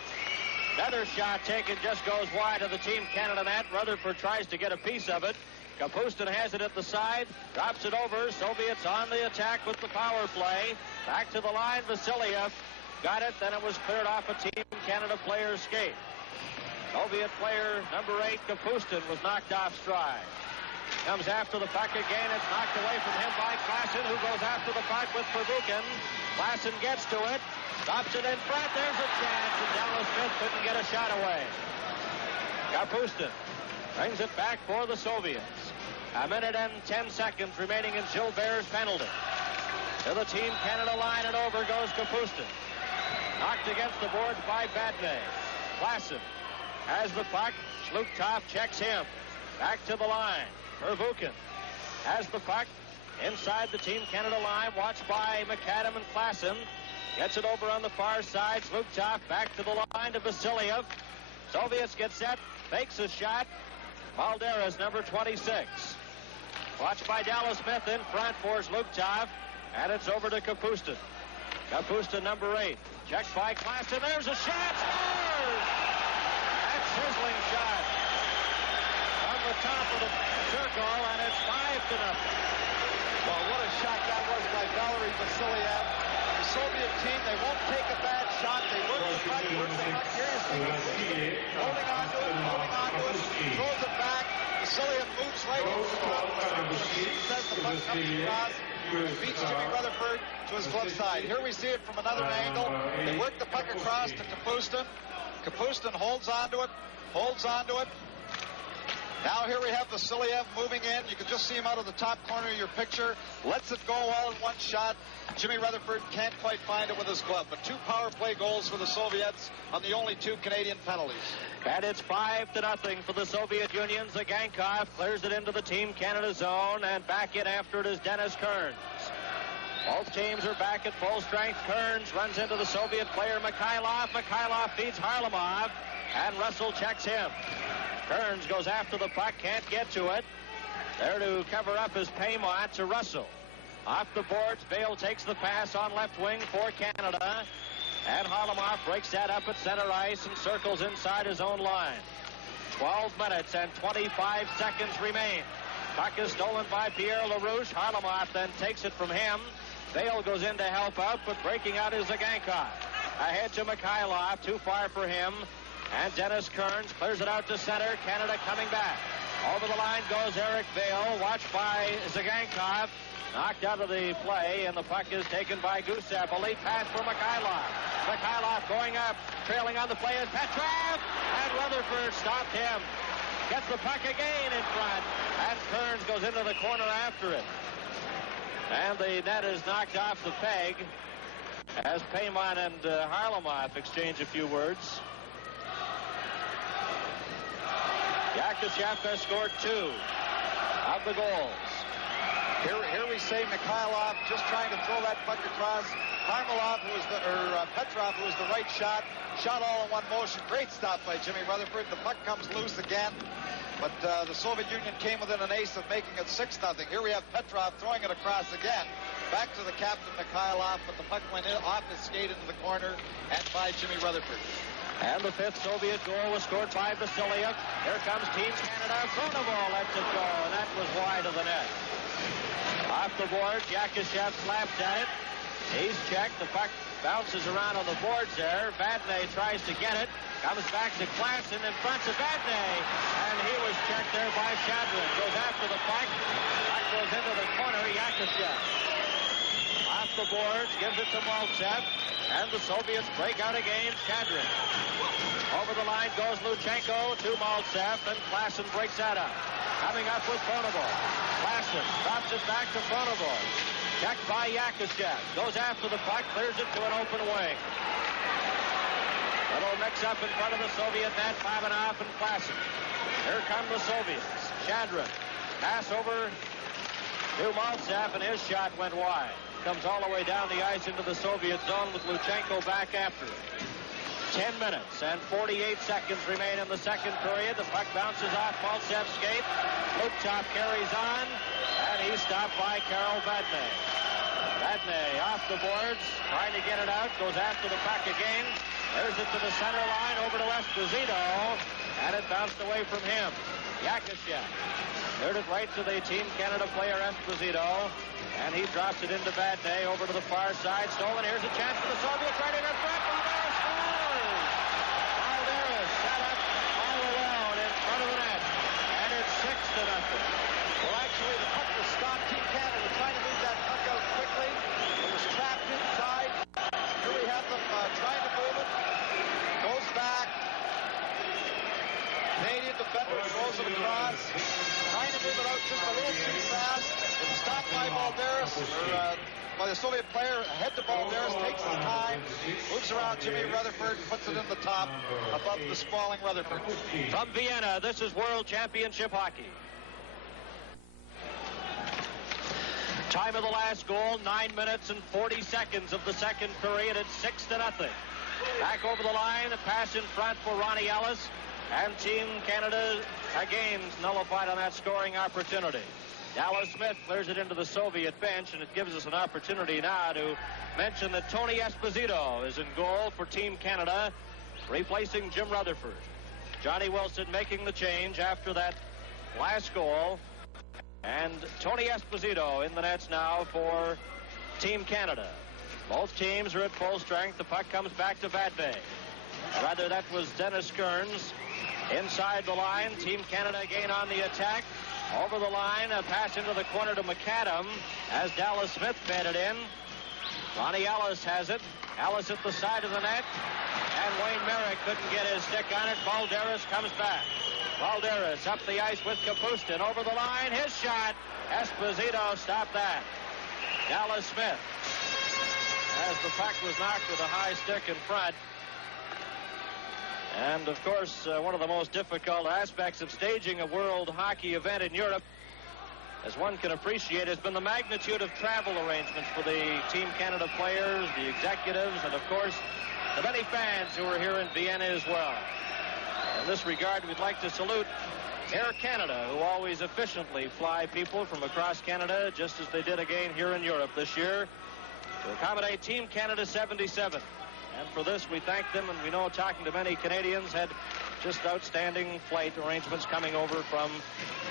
Another shot taken, just goes wide of the Team Canada net. Rutherford tries to get a piece of it. Kapustin has it at the side, drops it over. Soviets on the attack with the power play. Back to the line, Vasiliev got it, then it was cleared off a Team Canada player's skate. Soviet player number 8, Kapustin, was knocked off stride. Comes after the puck again. It's knocked away from him by Klassen, who goes after the puck with Pervukin. Klassen gets to it, stops it in front. There's a chance, and Dallas Smith couldn't get a shot away. Kapustin brings it back for the Soviets. A minute and 10 seconds remaining in Gilbert's penalty. To the Team Canada line, and over goes Kapustin. Knocked against the boards by Badney. Klassen has the puck. Schluchthoff checks him. Back to the line. Pervukin has the puck inside the Team Canada line, watched by McAdam and Klassen. Gets it over on the far side. Schluchthoff back to the line to Vasiliev. Soviets get set. Fakes a shot. Valderas, number 26. Watched by Dallas Smith in front for Schluchthoff. And it's over to Kapustin. Kapustin, number 8. Checked by Klassen. There's a shot. Scores! That sizzling shot on the top of the circle, and it's 5-0. Well, what a shot that was by Valery Vasiliev. The Soviet team, they won't take a bad shot. They work the puck. Here you see holding on to it, throws it back. Vasiliev moves right into the he says the puck comes across, beats Jimmy Rutherford to his glove side. Here we see it from another angle. They work the puck across to Kapustin. Kapustin holds onto it. Now here we have Vasiliev moving in. You can just see him out of the top corner of your picture. Lets it go all in one shot. Jimmy Rutherford can't quite find it with his glove. But 2 power play goals for the Soviets on the only 2 Canadian penalties. And it's 5-0 for the Soviet Union. Zagankov clears it into the Team Canada zone, and back in after it is Dennis Kearns. Both teams are back at full strength. Kearns runs into the Soviet player Mikhailov. Mikhailov feeds Harlamov, and Russell checks him. Kearns goes after the puck, can't get to it. There to cover up his Paymont to Russell. Off the boards, Bale takes the pass on left wing for Canada. And Harlamov breaks that up at center ice and circles inside his own line. 12 minutes and 25 seconds remain. Puck is stolen by Pierre LaRouche. Harlamov then takes it from him. Bale goes in to help out, but breaking out is Zagankov. Ahead to Mikhailov, too far for him. And Dennis Kearns clears it out to center. Canada coming back. Over the line goes Eric Vale, watched by Zagankov. Knocked out of the play, and the puck is taken by Gusev. A late pass for Mikhailov. Mikhailov going up, trailing on the play is Petrov, and Rutherford stopped him. Gets the puck again in front, and Kearns goes into the corner after it. And the net is knocked off the peg as Payman and Harlamov exchange a few words. Yakushev has scored 2 of the goals. Here we say Mikhailov just trying to throw that puck across. Petrov, who was the right shot all in one motion. Great stop by Jimmy Rutherford. The puck comes loose again, but the Soviet Union came within an ace of making it 6-0. Here we have Petrov throwing it across again. Back to the captain Mikhailov, but the puck went off his skate into the corner and by Jimmy Rutherford. And the 5th Soviet goal was scored by Vasilyev. Here comes Team Canada. Pronovo lets it go, and that was wide of the net. Off the board, Yakushev slaps at it. He's checked. The puck bounces around on the boards there. Vadnais tries to get it. Comes back to Klassen in front of Vadnais. And he was checked there by Shadrin. Goes after the puck. Puck goes into the corner. Yakushev off the boards, gives it to Maltsev. And the Soviets break out again. Shadrin. Over the line goes Luchenko to Maltsev. And Klassen breaks that up. Coming up with Pronovo. Klassen drops it back to Pronovo. Checked by Yakushev. Goes after the puck. Clears it to an open wing. Little mix-up in front of the Soviet net. Pavanov and Klassen. Here come the Soviets. Shadrin. Pass over to Maltsev, and his shot went wide. Comes all the way down the ice into the Soviet zone with Luchenko back after it. 10 minutes and 48 seconds remain in the second period. The puck bounces off Maltsev's skate. Luptov carries on, and he's stopped by Karel Vadnais. Vadnais off the boards, trying to get it out, goes after the puck again. There's it to the center line, over to Esposito, and it bounced away from him. Yakushev cleared it right to the Team Canada player Esposito, and he drops it into Vadnais over to the far side. Stolen, here's a chance for the Soviets right in front. Set up all alone in front of the net, and it's 6-0. Well, actually, the puck was stopped. Team Canada trying to move that puck out quickly. It was trapped inside. Here we have them trying to move it. Goes back. Canadian defender throws it across. Trying to move it out just a little too fast. It's stopped by Balderas, by the Soviet player. Ahead to Balderas, takes the time, moves around Jimmy Rutherford, puts it in the top above the sprawling Rutherford. From Vienna, this is World Championship Hockey. Time of the last goal, 9 minutes and 40 seconds of the second period. It's 6-0. Back over the line, a pass in front for Ronnie Ellis, and Team Canada again nullified on that scoring opportunity. Dallas Smith clears it into the Soviet bench, and it gives us an opportunity now to mention that Tony Esposito is in goal for Team Canada, replacing Jim Rutherford. Johnny Wilson making the change after that last goal, and Tony Esposito in the nets now for Team Canada. Both teams are at full strength. The puck comes back to Vadnais. Rather, that was Dennis Kearns inside the line. Team Canada again on the attack. Over the line, a pass into the corner to McAdam as Dallas Smith fed it in. Ronnie Ellis has it. Ellis at the side of the net. And Wayne Merrick couldn't get his stick on it. Balderas comes back. Balderas up the ice with Kapustin. Over the line, his shot. Esposito stopped that. Dallas Smith, as the puck was knocked with a high stick in front. And, of course, one of the most difficult aspects of staging a world hockey event in Europe, as one can appreciate, has been the magnitude of travel arrangements for the Team Canada players, the executives, and, of course, the many fans who are here in Vienna as well. In this regard, we'd like to salute Air Canada, who always efficiently fly people from across Canada, just as they did again here in Europe this year, to accommodate Team Canada 77. And for this, we thank them, and we know, talking to many Canadians, had just outstanding flight arrangements coming over from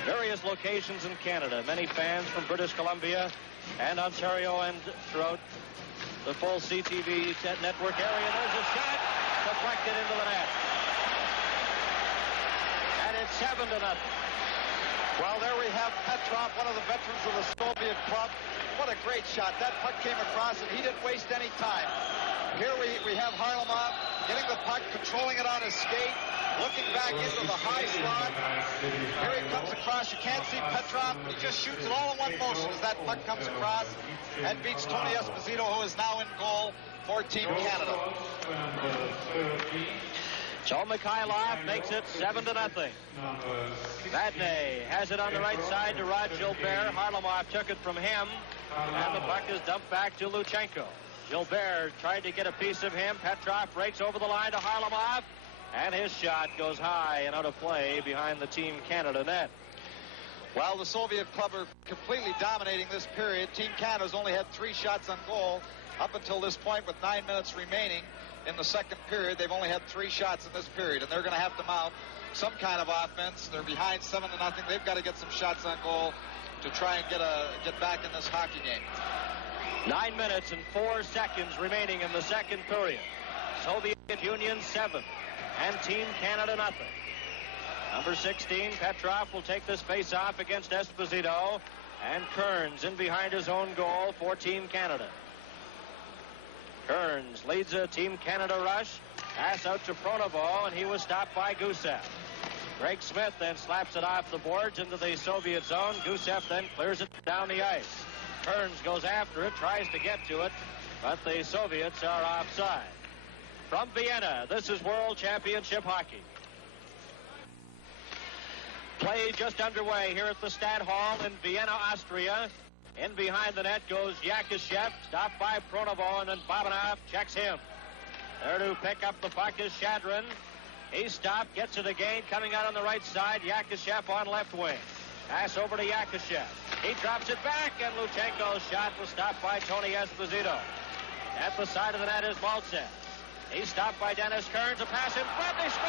various locations in Canada. Many fans from British Columbia and Ontario and throughout the full CTV network area. There's a shot deflected into the net. And it's 7-0. Well, there we have Petrov, one of the veterans of the Soviet club. What a great shot. That puck came across, and he didn't waste any time. Here we have Harlamov getting the puck, controlling it on his skate, looking back into the high slot. Here he comes across. You can't see Petrov. He just shoots it all in one motion as that puck comes across and beats Tony Esposito, who is now in goal for Team Canada. So Mikhailov makes it 7-0. Vadnais has it on the right side to Rod Gilbert. Harlamov took it from him, and the puck is dumped back to Luchenko. Gilbert tried to get a piece of him. Petrov breaks over the line to Harlamov, and his shot goes high and out of play behind the Team Canada net. Well, the Soviet club are completely dominating this period. Team Canada's only had 3 shots on goal up until this point with 9 minutes remaining. In the second period, they've only had 3 shots in this period, and they're going to have to mount some kind of offense. They're behind 7-0. They've got to get some shots on goal to try and get back in this hockey game. 9 minutes and 4 seconds remaining in the second period. Soviet Union 7 and Team Canada nothing. Number 16, Petrov, will take this face-off against Esposito, and Kearns in behind his own goal for Team Canada. Kearns leads a Team Canada rush. Pass out to Pronovo, and he was stopped by Gusev. Greg Smith then slaps it off the boards into the Soviet zone. Gusev then clears it down the ice. Kearns goes after it, tries to get to it, but the Soviets are offside. From Vienna, this is World Championship Hockey. Play just underway here at the Stadthalle in Vienna, Austria. In behind the net goes Yakushev, stopped by Pronovo, and then Babanov checks him. There to pick up the puck is Shadrin. He stopped, gets it again, coming out on the right side. Yakushev on left wing. Pass over to Yakushev. He drops it back, and Luchenko's shot was stopped by Tony Esposito. At the side of the net is Maltsev. He's stopped by Dennis Kearns. A pass in front. They score!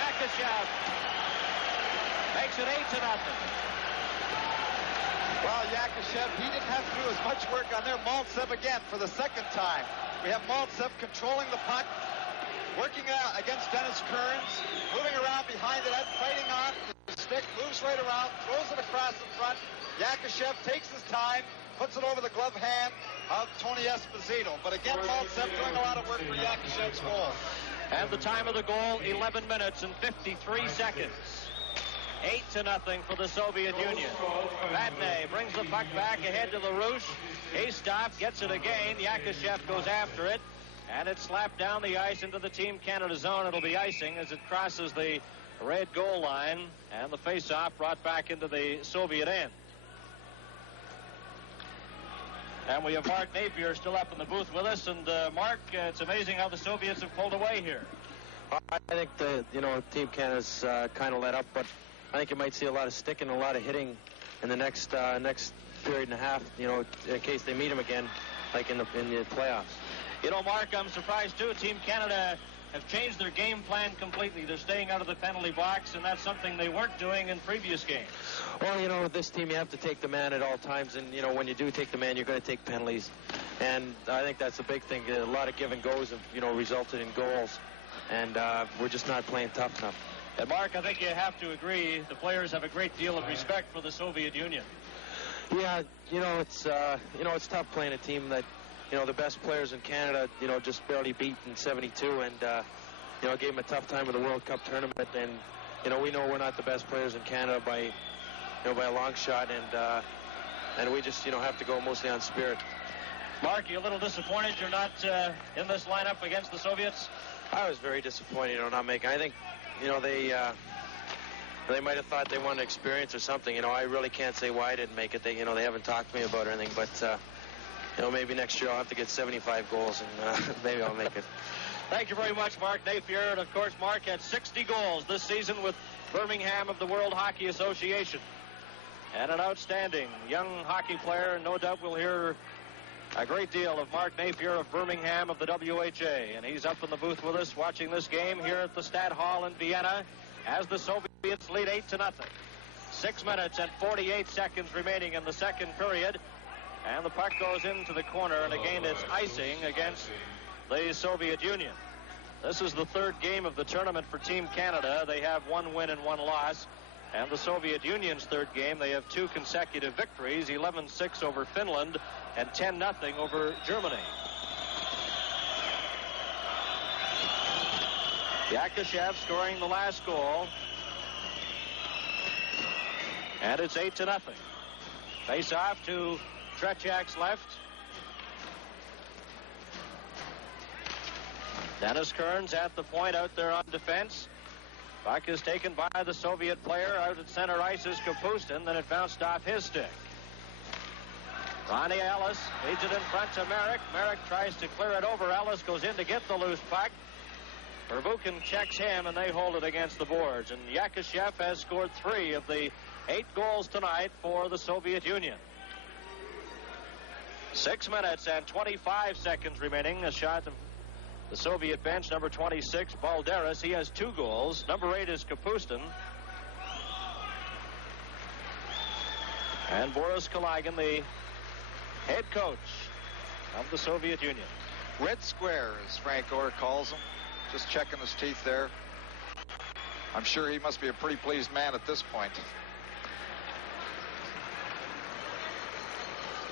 Yakushev makes it 8-0. Well, Yakushev, he didn't have to do as much work on there. Maltsev again for the second time. We have Maltsev controlling the puck, working out against Dennis Kearns, moving around behind the net, fighting off the stick, moves right around, throws it across the front. Yakushev takes his time, puts it over the glove hand of Tony Esposito. But again, Maltsev doing a lot of work for Yakushev's goal. And the time of the goal, 11 minutes and 53 seconds. 8-0 for the Soviet Union. Vadnais brings the puck back ahead to LaRouche. He stopped, gets it again. Yakushev goes after it, and it's slapped down the ice into the Team Canada zone. It'll be icing as it crosses the red goal line, and the face-off brought back into the Soviet end. And we have Mark Napier still up in the booth with us. And Mark, it's amazing how the Soviets have pulled away here. I think Team Canada's kind of let up, but I think you might see a lot of sticking, a lot of hitting in the next period and a half, in case they meet them again, like in the playoffs. Mark, I'm surprised too. Team Canada have changed their game plan completely. They're staying out of the penalty box, and that's something they weren't doing in previous games. Well, with this team, you have to take the man at all times, and, when you do take the man, you're going to take penalties. And I think that's a big thing. A lot of give and goes have, resulted in goals, and we're just not playing tough enough. And Mark, I think you have to agree, the players have a great deal of respect for the Soviet Union. Yeah, it's tough playing a team that, the best players in Canada, just barely beat in '72, and gave them a tough time with the World Cup tournament. And we know we're not the best players in Canada by a long shot, and we just have to go mostly on spirit. Mark, you're a little disappointed you're not in this lineup against the Soviets? I was very disappointed, not making. I think they might have thought they wanted experience or something. I really can't say why I didn't make it. They haven't talked to me about anything, but maybe next year I'll have to get 75 goals, and maybe I'll make it. Thank you very much, Mark Napier. And, of course, Mark had 60 goals this season with Birmingham of the World Hockey Association. And an outstanding young hockey player. No doubt we'll hear a great deal of Mark Napier of Birmingham of the WHA. And he's up in the booth with us watching this game here at the Stadthalle in Vienna as the Soviets lead 8-0. 6 minutes and 48 seconds remaining in the second period. And the puck goes into the corner, and again it's icing against the Soviet Union. This is the third game of the tournament for Team Canada. They have 1 win and 1 loss. And the Soviet Union's third game, they have 2 consecutive victories, 11-6 over Finland and 10-0 over Germany. Yakushev scoring the last goal. And it's 8-0. Face off to Tretiak's left. Dennis Kearns at the point out there on defense. Puck is taken by the Soviet player. Out at center ice is Kapustin. Then it bounced off his stick. Ronnie Ellis leads it in front to Merrick. Merrick tries to clear it over. Ellis goes in to get the loose puck. Verbuchen checks him, and they hold it against the boards. And Yakushev has scored 3 of the 8 goals tonight for the Soviet Union. 6 minutes and 25 seconds remaining. A shot of the Soviet bench, number 26, Balderas. He has 2 goals. Number 8 is Kapustin. And Boris Kalagin, the head coach of the Soviet Union. Red Square, as Frank Orr calls him. Just checking his teeth there. I'm sure he must be a pretty pleased man at this point.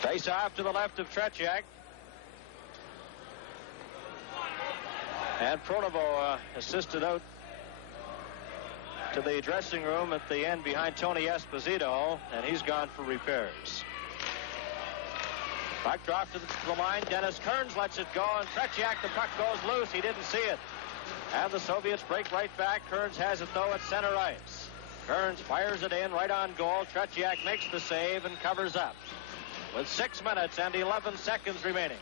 Face off to the left of Tretiak. And Pronovo assisted out to the dressing room at the end behind Tony Esposito, and he's gone for repairs. Puck dropped to the line. Dennis Kearns lets it go, and Tretiak, the puck goes loose. He didn't see it. And the Soviets break right back. Kearns has it, though, at center ice. Kearns fires it in right on goal. Tretiak makes the save and covers up. With 6 minutes and 11 seconds remaining.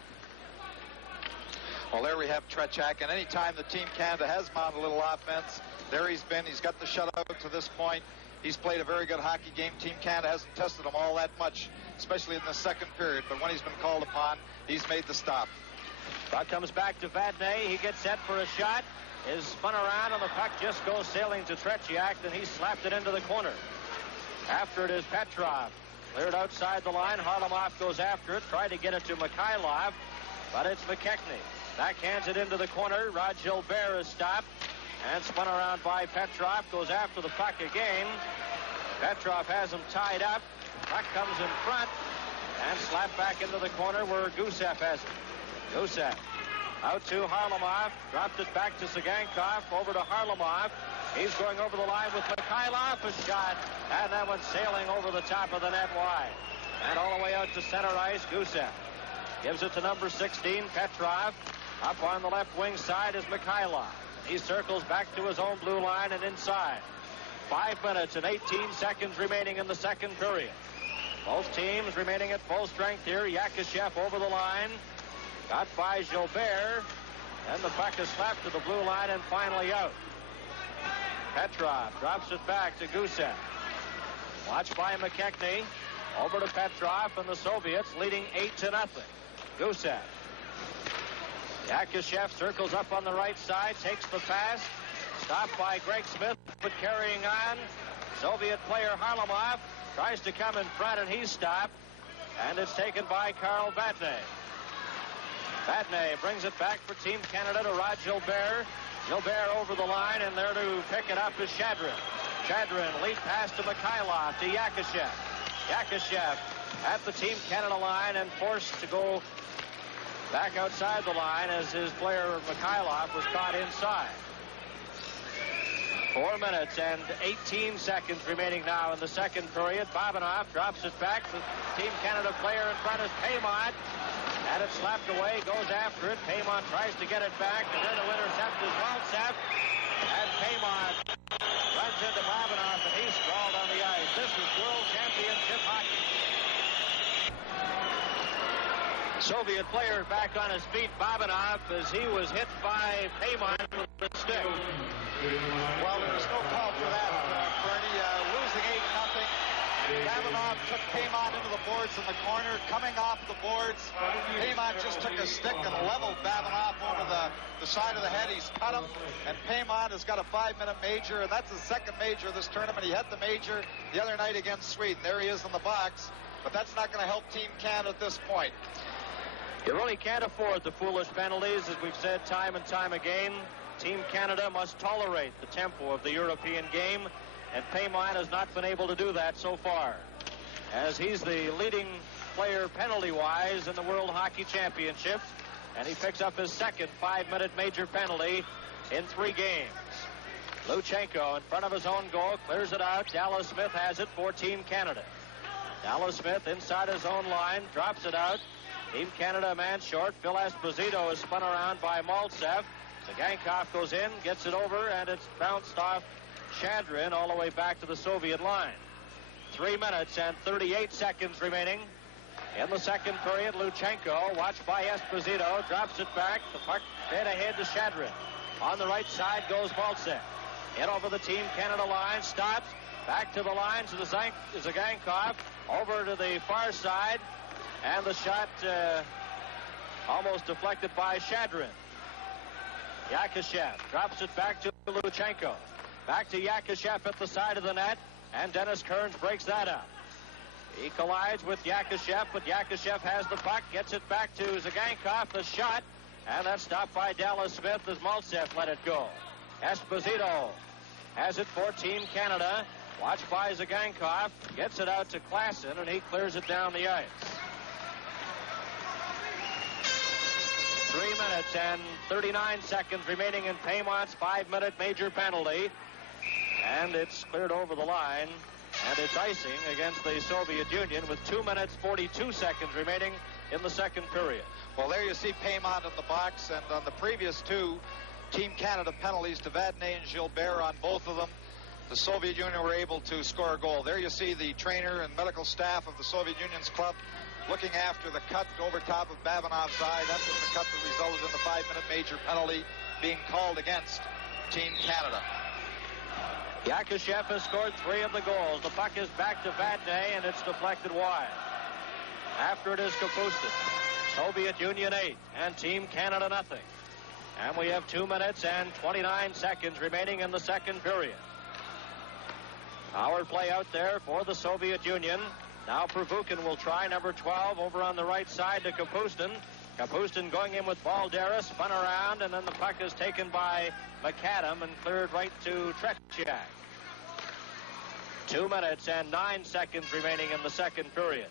Well, there we have Tretiak, and any time the Team Canada has mounted a little offense, there he's been. He's got the shutout to this point. He's played a very good hockey game. Team Canada hasn't tested him all that much, especially in the second period, but when he's been called upon, he's made the stop. Puck comes back to Vadnais. He gets set for a shot. Is spun around, and the puck just goes sailing to Tretiak, then he slapped it into the corner. After it is Petrov. Cleared outside the line. Harlamov goes after it. Tried to get it to Mikhailov, but it's McKechnie. Backhands it into the corner. Rod Gilbert is stopped and spun around by Petrov. Goes after the puck again. Petrov has him tied up. Puck comes in front and slapped back into the corner where Gusev has it. Gusev out to Harlamov. Dropped it back to Sagankov. Over to Harlamov. He's going over the line with Mikhailov. A shot, and that one sailing over the top of the net wide. And all the way out to center ice, Gusev gives it to number 16, Petrov. Up on the left wing side is Mikhailov. He circles back to his own blue line and inside. 5 minutes and 18 seconds remaining in the second period. Both teams remaining at full strength here. Yakushev over the line. Got by Gilbert. And the puck is slapped to the blue line and finally out. Petrov drops it back to Gusev. Watched by McKechnie. Over to Petrov, and the Soviets leading 8-0. Gusev. Yakushev circles up on the right side, takes the pass. Stopped by Greg Smith, but carrying on. Soviet player Harlamov tries to come in front, and he's stopped. And it's taken by Karl Vadnais. Vadnais brings it back for Team Canada to Rod Gilbert. Gilbert over the line, and there to pick it up is Shadrin. Shadrin lead pass to Mikhailov to Yakushev. Yakushev at the Team Canada line and forced to go back outside the line as his player Mikhailov was caught inside. 4 minutes and 18 seconds remaining now in the second period. Babanov drops it back. The Team Canada player in front is Paymont. And it's slapped away, goes after it. Paymont tries to get it back, and then to intercept is Maltsev. And Paymont runs into Babanov, and he's sprawled on the ice. This is World Championship hockey. Soviet player back on his feet, Babanov, as he was hit by Paymont with the stick. Well, there was no call for that, Bernie. Losing 8-0. Babanov took Paymont into the boards in the corner. Coming off the boards, Paymont just took a stick and leveled Babanov over the side of the head. He's cut him, and Paymont has got a 5-minute major, and that's his second major of this tournament. He had the major the other night against Sweden. There he is in the box, but that's not going to help Team Canada at this point. You really can't afford the foolish penalties, as we've said time and time again. Team Canada must tolerate the tempo of the European game, and Paymont has not been able to do that so far, as he's the leading player penalty-wise in the World Hockey Championship, and he picks up his second 5-minute major penalty in 3 games. Luchenko in front of his own goal, clears it out. Dallas Smith has it for Team Canada. Dallas Smith inside his own line, drops it out. Team Canada a man short. Phil Esposito is spun around by Maltsev. Zagankov goes in, gets it over, and it's bounced off Shadrin all the way back to the Soviet line. 3 minutes and 38 seconds remaining in the second period. Luchenko, watched by Esposito, drops it back. The puck dead ahead to Shadrin. On the right side goes Maltsev. In over the Team Canada line, stops, back to the lines of the Zagankov, over to the far side, and the shot almost deflected by Shadrin. Yakushev drops it back to Luchenko. Back to Yakushev at the side of the net, and Dennis Kearns breaks that up. He collides with Yakushev, but Yakushev has the puck, gets it back to Zagankov, the shot, and that's stopped by Dallas Smith as Maltsev let it go. Esposito has it for Team Canada, watched by Zagankov, gets it out to Klassen, and he clears it down the ice. 3 minutes and 39 seconds remaining in Paymont's 5-minute major penalty. And it's cleared over the line, and it's icing against the Soviet Union with 2 minutes 42 seconds remaining in the second period. Well, there you see Paymont in the box, and on the previous 2 Team Canada penalties to Vadnais and Gilbert, on both of them, the Soviet Union were able to score a goal. There you see the trainer and medical staff of the Soviet Union's club looking after the cut over top of Babinov's eye. That was the cut that resulted in the 5-minute major penalty being called against Team Canada. Yakushev has scored 3 of the goals. The puck is back to Vadnais, and it's deflected wide. After it is Kapustin. Soviet Union 8 and Team Canada nothing. And we have 2 minutes and 29 seconds remaining in the second period. Power play out there for the Soviet Union. Now Pervukin will try, number 12, over on the right side to Kapustin. Kapustin going in with Balderas, spun around, and then the puck is taken by McAdam and cleared right to Tretiak. 2 minutes and 9 seconds remaining in the second period.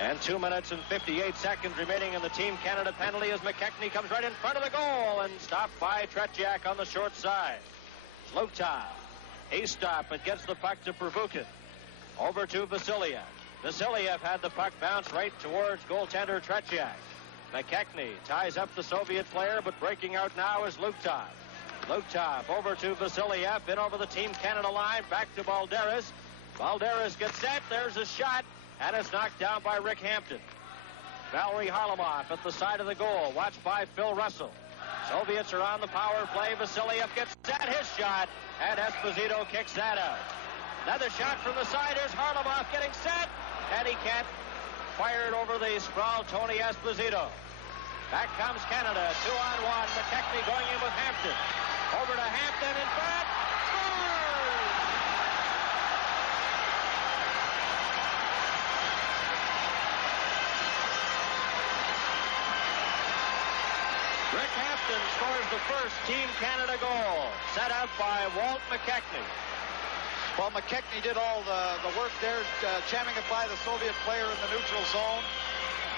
And 2 minutes and 58 seconds remaining in the Team Canada penalty as McKechnie comes right in front of the goal and stopped by Tretiak on the short side. Zlotov, he stopped but gets the puck to Pervukin. Over to Vasiliev. Vasiliev had the puck bounce right towards goaltender Tretiak. McKechnie ties up the Soviet player, but breaking out now is Lutov. Lutov over to Vasiliev, in over the Team Canada line, back to Balderas. Balderas gets set, there's a shot, and it's knocked down by Rick Hampton. Valery Harlamov at the side of the goal, watched by Phil Russell. Soviets are on the power play. Vasiliev gets set, his shot, and Esposito kicks that out. Another shot from the side. Here's Harlamov getting set, and he can't fire it over the sprawl, Tony Esposito. Back comes Canada, 2-on-1. McKechnie going in with Hampton. Over to Hampton, in front. Scores! Rick Hampton scores the first Team Canada goal, set out by Walt McKechnie. Well, McKechnie did all the work there, jamming it by the Soviet player in the neutral zone.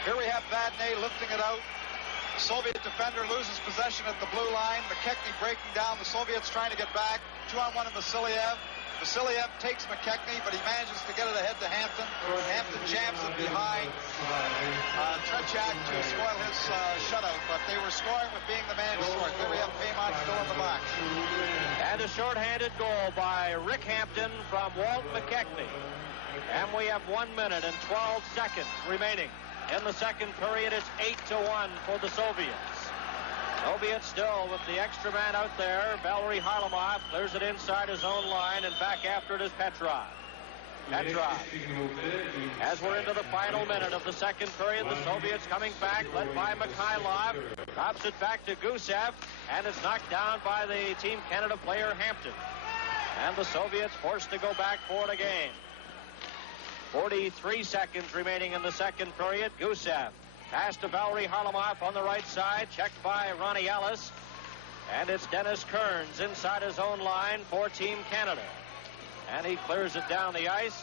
Here we have Vadnais lifting it out. The Soviet defender loses possession at the blue line. McKechnie breaking down. The Soviets trying to get back. 2-on-1 in Vasiliev. Vasiliev takes McKechnie, but he manages to get it ahead to Hampton. Hampton jams it behind Tretiak to spoil his shutout, but they were scoring with being the man short. There we have Paymont still in the box. And a shorthanded goal by Rick Hampton from Walt McKechnie. And we have 1 minute and 12 seconds remaining. In the second period, it's 8-1 for the Soviets. Soviets still with the extra man out there. Valery Harlamov clears it inside his own line, and back after it is Petrov. Petrov. As we're into the final minute of the second period, the Soviets coming back, led by Mikhailov. Drops it back to Gusev, and it's knocked down by the Team Canada player Hampton. And the Soviets forced to go back for it again. 43 seconds remaining in the second period. Gusev. Pass to Valery Harlamov on the right side, checked by Ronnie Ellis. And it's Dennis Kearns inside his own line for Team Canada. And he clears it down the ice.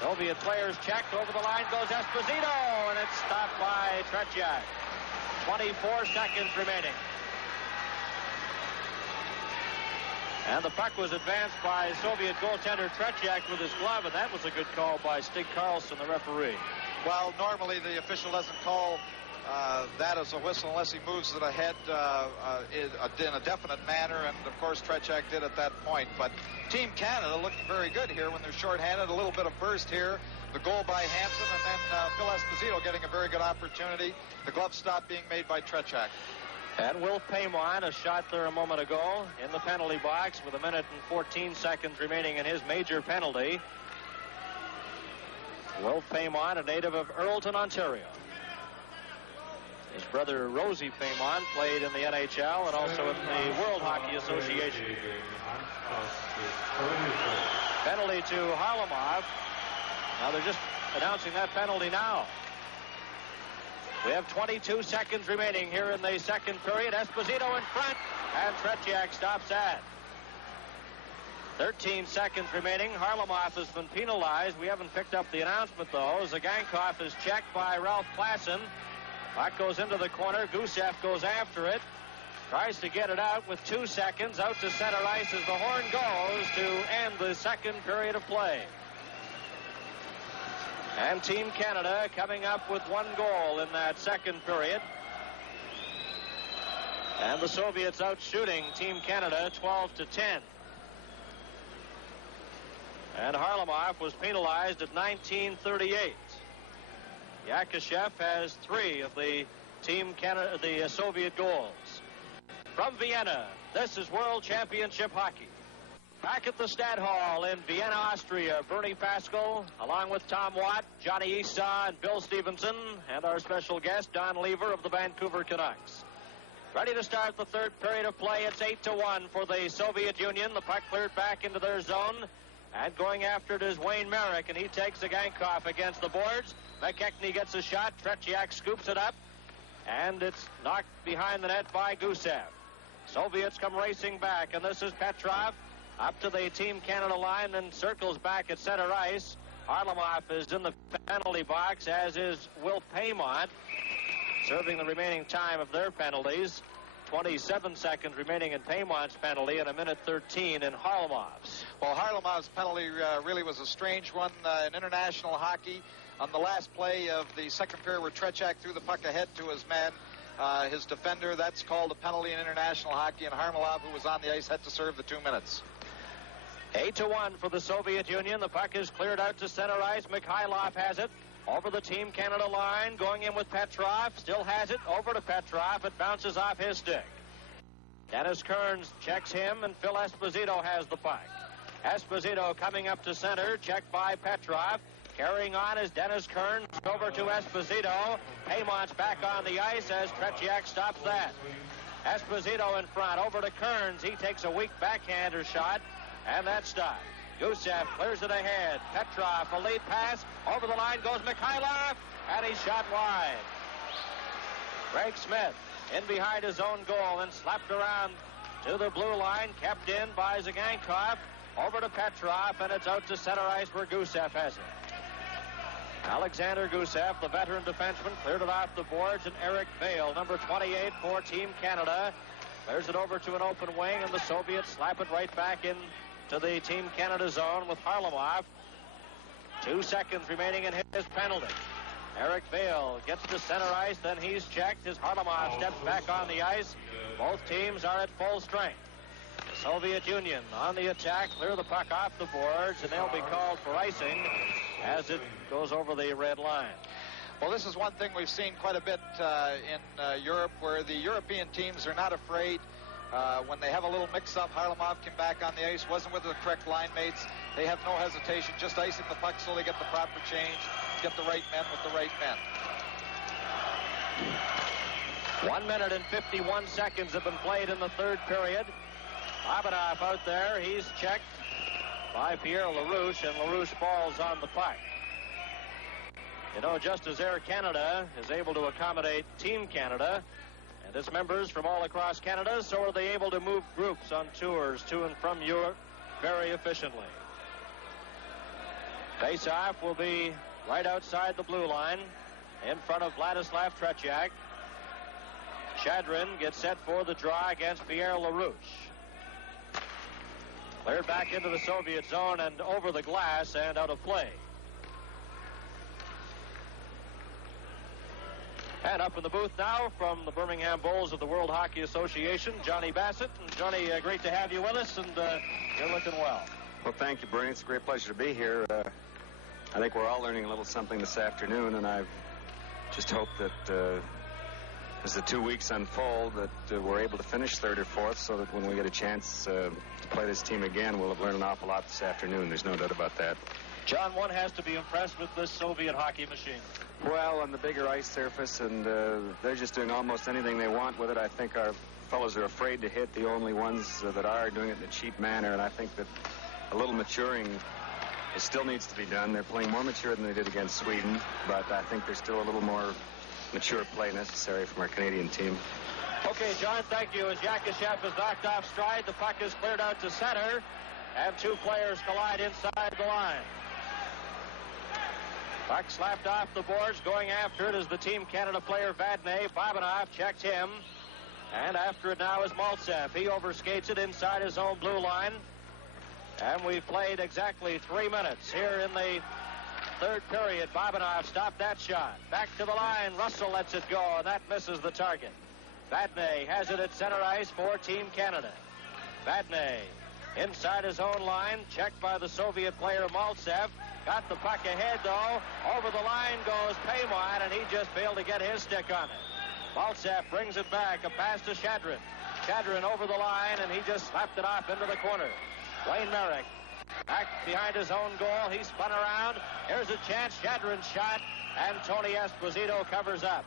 Soviet players checked. Over the line goes Esposito, and it's stopped by Tretiak. 24 seconds remaining. And the puck was advanced by Soviet goaltender Tretiak with his glove, and that was a good call by Stig Karlsson, the referee. Well, normally the official doesn't call that as a whistle unless he moves it ahead in a definite manner, and of course Tretiak did at that point. But Team Canada looking very good here when they're shorthanded. A little bit of burst here. The goal by Hampton, and then Phil Esposito getting a very good opportunity. The glove stop being made by Tretiak. And Will Paymont, a shot there a moment ago in the penalty box with 1 minute and 14 seconds remaining in his major penalty. Will Paymont, a native of Earlton, Ontario. His brother Rosie Paymont played in the NHL and also in the World Hockey Association. Penalty to Harlamov. Now they're just announcing that penalty now. We have 22 seconds remaining here in the second period. Esposito in front, and Tretiak stops that. 13 seconds remaining. Harlamov has been penalized. We haven't picked up the announcement, though. Zagankov is checked by Ralph Klassen. Puck goes into the corner. Gusev goes after it. Tries to get it out with 2 seconds. Out to center ice as the horn goes to end the second period of play. And Team Canada coming up with 1 goal in that second period. And the Soviets out shooting Team Canada 12-10. And Harlamov was penalized at 19:38. Yakushev has 3 of the Team Canada, the Soviet goals. From Vienna, this is World Championship Hockey. Back at the Stad Hall in Vienna, Austria, Bernie Pascal, along with Tom Watt, Johnny Esau, and Bill Stevenson, and our special guest, Don Lever of the Vancouver Canucks. Ready to start the third period of play. It's 8-1 for the Soviet Union. The puck cleared back into their zone, and going after it is Wayne Merrick, and he takes Zagankov against the boards. McKechnie gets a shot. Tretiak scoops it up, and it's knocked behind the net by Gusev. Soviets come racing back, and this is Petrov. Up to the Team Canada line, then circles back at center ice. Harlamov is in the penalty box, as is Will Paymont, serving the remaining time of their penalties. 27 seconds remaining in Paymont's penalty and 1 minute 13 in Harlamov's. Well, Harlamov's penalty really was a strange one in international hockey. On the last play of the second period where Tretiak threw the puck ahead to his man, his defender, that's called a penalty in international hockey, and Harlamov, who was on the ice, had to serve the 2 minutes. 8-1 for the Soviet Union. The puck is cleared out to center ice. Mikhailov has it over the Team Canada line, going in with Petrov. Still has it over to Petrov. It bounces off his stick. Dennis Kearns checks him, and Phil Esposito has the puck. Esposito coming up to center, checked by Petrov. Carrying on is Dennis Kearns over to Esposito. Paymont's back on the ice as Tretiak stops that. Esposito in front, over to Kearns. He takes a weak backhander shot, and that's stopped. Gusev clears it ahead. Petrov, a lead pass. Over the line goes Mikhailov, and he's shot wide. Greg Smith in behind his own goal and slapped around to the blue line, kept in by Zagankov. Over to Petrov, and it's out to center ice where Gusev has it. Alexander Gusev, the veteran defenseman, cleared it off the boards, and Eric Vale, number 28 for Team Canada, clears it over to an open wing, and the Soviets slap it right back in to the Team Canada zone with Harlamov. 2 seconds remaining in his penalty. Eric Vale gets to center ice, then he's checked as Harlamov steps back on the ice. Both teams are at full strength. The Soviet Union on the attack, clear the puck off the boards, and they'll be called for icing as it goes over the red line. Well, this is one thing we've seen quite a bit in Europe, where the European teams are not afraid. When they have a little mix-up, Harlamov came back on the ice, wasn't with the correct line mates. They have no hesitation, just icing the puck so they get the proper change, get the right men with the right men. 1 minute and 51 seconds have been played in the third period. Labanov out there, he's checked by Pierre LaRouche, and LaRouche falls on the puck. You know, just as Air Canada is able to accommodate Team Canada, and And as members from all across Canada, so are they able to move groups on tours to and from Europe very efficiently. Face-off will be right outside the blue line in front of Vladislav Tretiak. Shadrin gets set for the draw against Pierre LaRouche. Cleared back into the Soviet zone and over the glass and out of play. And up in the booth now from the Birmingham Bulls of the World Hockey Association, Johnny Bassett. And Johnny, great to have you with us, and you're looking well. Well, thank you, Bernie. It's a great pleasure to be here. I think we're all learning a little something this afternoon, and I just hope that as the 2 weeks unfold, that we're able to finish third or fourth, so that when we get a chance to play this team again, we'll have learned an awful lot this afternoon. There's no doubt about that. John, one has to be impressed with this Soviet hockey machine. Well, on the bigger ice surface, and they're just doing almost anything they want with it. I think our fellows are afraid to hit. The only ones that are doing it in a cheap manner, and I think that a little maturing still needs to be done. They're playing more mature than they did against Sweden, but I think there's still a little more mature play necessary from our Canadian team. Okay, John, thank you. As Yakashev is knocked off stride, the puck is cleared out to center, and two players collide inside the line. Puck slapped off the boards. Going after it is the Team Canada player Vadnais. Babanov checked him. And after it now is Maltsev. He overskates it inside his own blue line. And we've played exactly 3 minutes here in the third period. Babanov stopped that shot. Back to the line. Russell lets it go, and that misses the target. Vadnais has it at center ice for Team Canada. Vadnais inside his own line. Checked by the Soviet player Maltsev. Got the puck ahead, though. Over the line goes Paymon, and he just failed to get his stick on it. Maltsev brings it back. A pass to Shadrin. Shadrin over the line, and he just slapped it off into the corner. Wayne Merrick back behind his own goal. He spun around. Here's a chance. Shadrin's shot, and Tony Esposito covers up.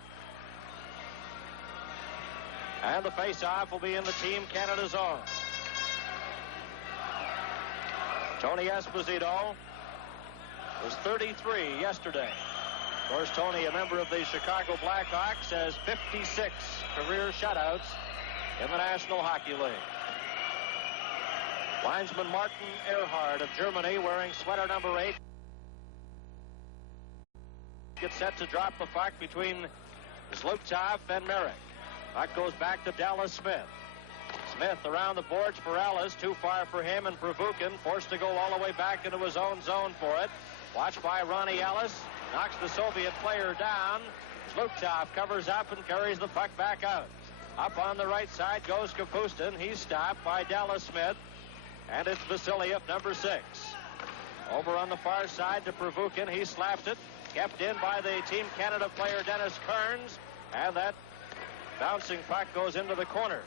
And the face-off will be in the Team Canada zone. Tony Esposito was 33 yesterday. Of course, Tony, a member of the Chicago Blackhawks, has 56 career shutouts in the National Hockey League. Linesman Martin Ehrhard of Germany, wearing sweater number 8, gets set to drop the puck between Zlukov and Merrick. Puck goes back to Dallas Smith. Smith around the boards for Ellis. Too far for him, and Provukin forced to go all the way back into his own zone for it. Watched by Ronnie Ellis. Knocks the Soviet player down. Zlukov covers up and carries the puck back out. Up on the right side goes Kapustin. He's stopped by Dallas Smith. And it's Vasiliev, number 6. Over on the far side to Provukin. He slapped it. Kept in by the Team Canada player Dennis Kearns. And that bouncing puck goes into the corner.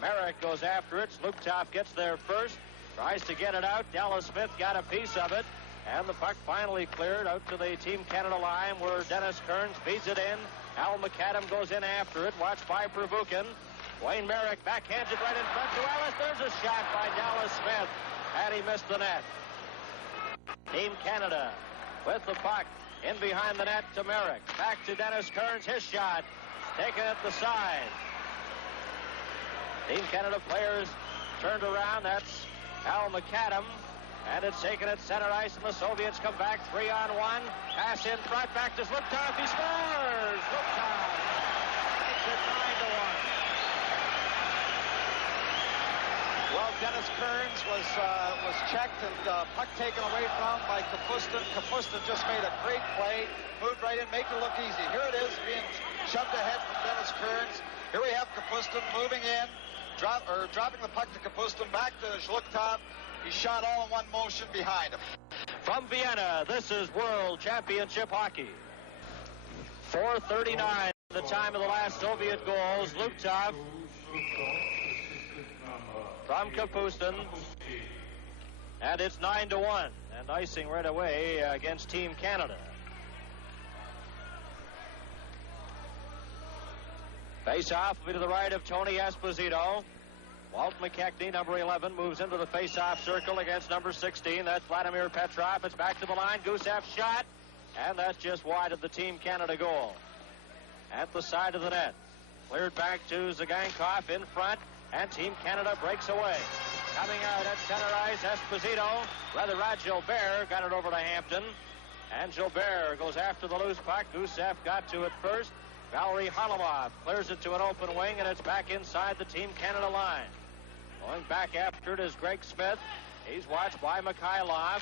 Merrick goes after it. Zlukov gets there first. Tries to get it out. Dallas Smith got a piece of it. And the puck finally cleared out to the Team Canada line where Dennis Kearns feeds it in. Al McAdam goes in after it. Watched by Provukin. Wayne Merrick backhands it right in front to Ellis. There's a shot by Dallas Smith. And he missed the net. Team Canada with the puck in behind the net to Merrick. Back to Dennis Kearns. His shot taken at the side. Team Canada players turned around. That's Al McAdam. And it's taken at center ice, and the Soviets come back 3-on-1. Pass in front, back to Zlukov. He scores! Zlukov makes it 9-1. Well, Dennis Kearns was checked and puck taken away from by Kapustin. Kapustin just made a great play, moved right in, make it look easy. Here it is, being shoved ahead from Dennis Kearns. Here we have Kapustin moving in, dropping the puck to Kapustin, back to Zlukov. He shot all in one motion behind him. From Vienna, this is World Championship Hockey. 4:39, the time of the last Soviet goal. Zlukov from Kapustin. And it's 9-1. And icing right away against Team Canada. Face-off will be to the right of Tony Esposito. Walt McKechnie, number 11, moves into the face-off circle against number 16. That's Vladimir Petrov. It's back to the line. Gusev shot. And that's just wide of the Team Canada goal. At the side of the net. Cleared back to Zagankov in front, and Team Canada breaks away. Coming out at center ice, Esposito. Rod Gilbert got it over to Hampton. And Gilbert goes after the loose puck. Gusev got to it first. Valery Harlamov clears it to an open wing, and it's back inside the Team Canada line. Going back after it is Greg Smith. He's watched by Mikhailov.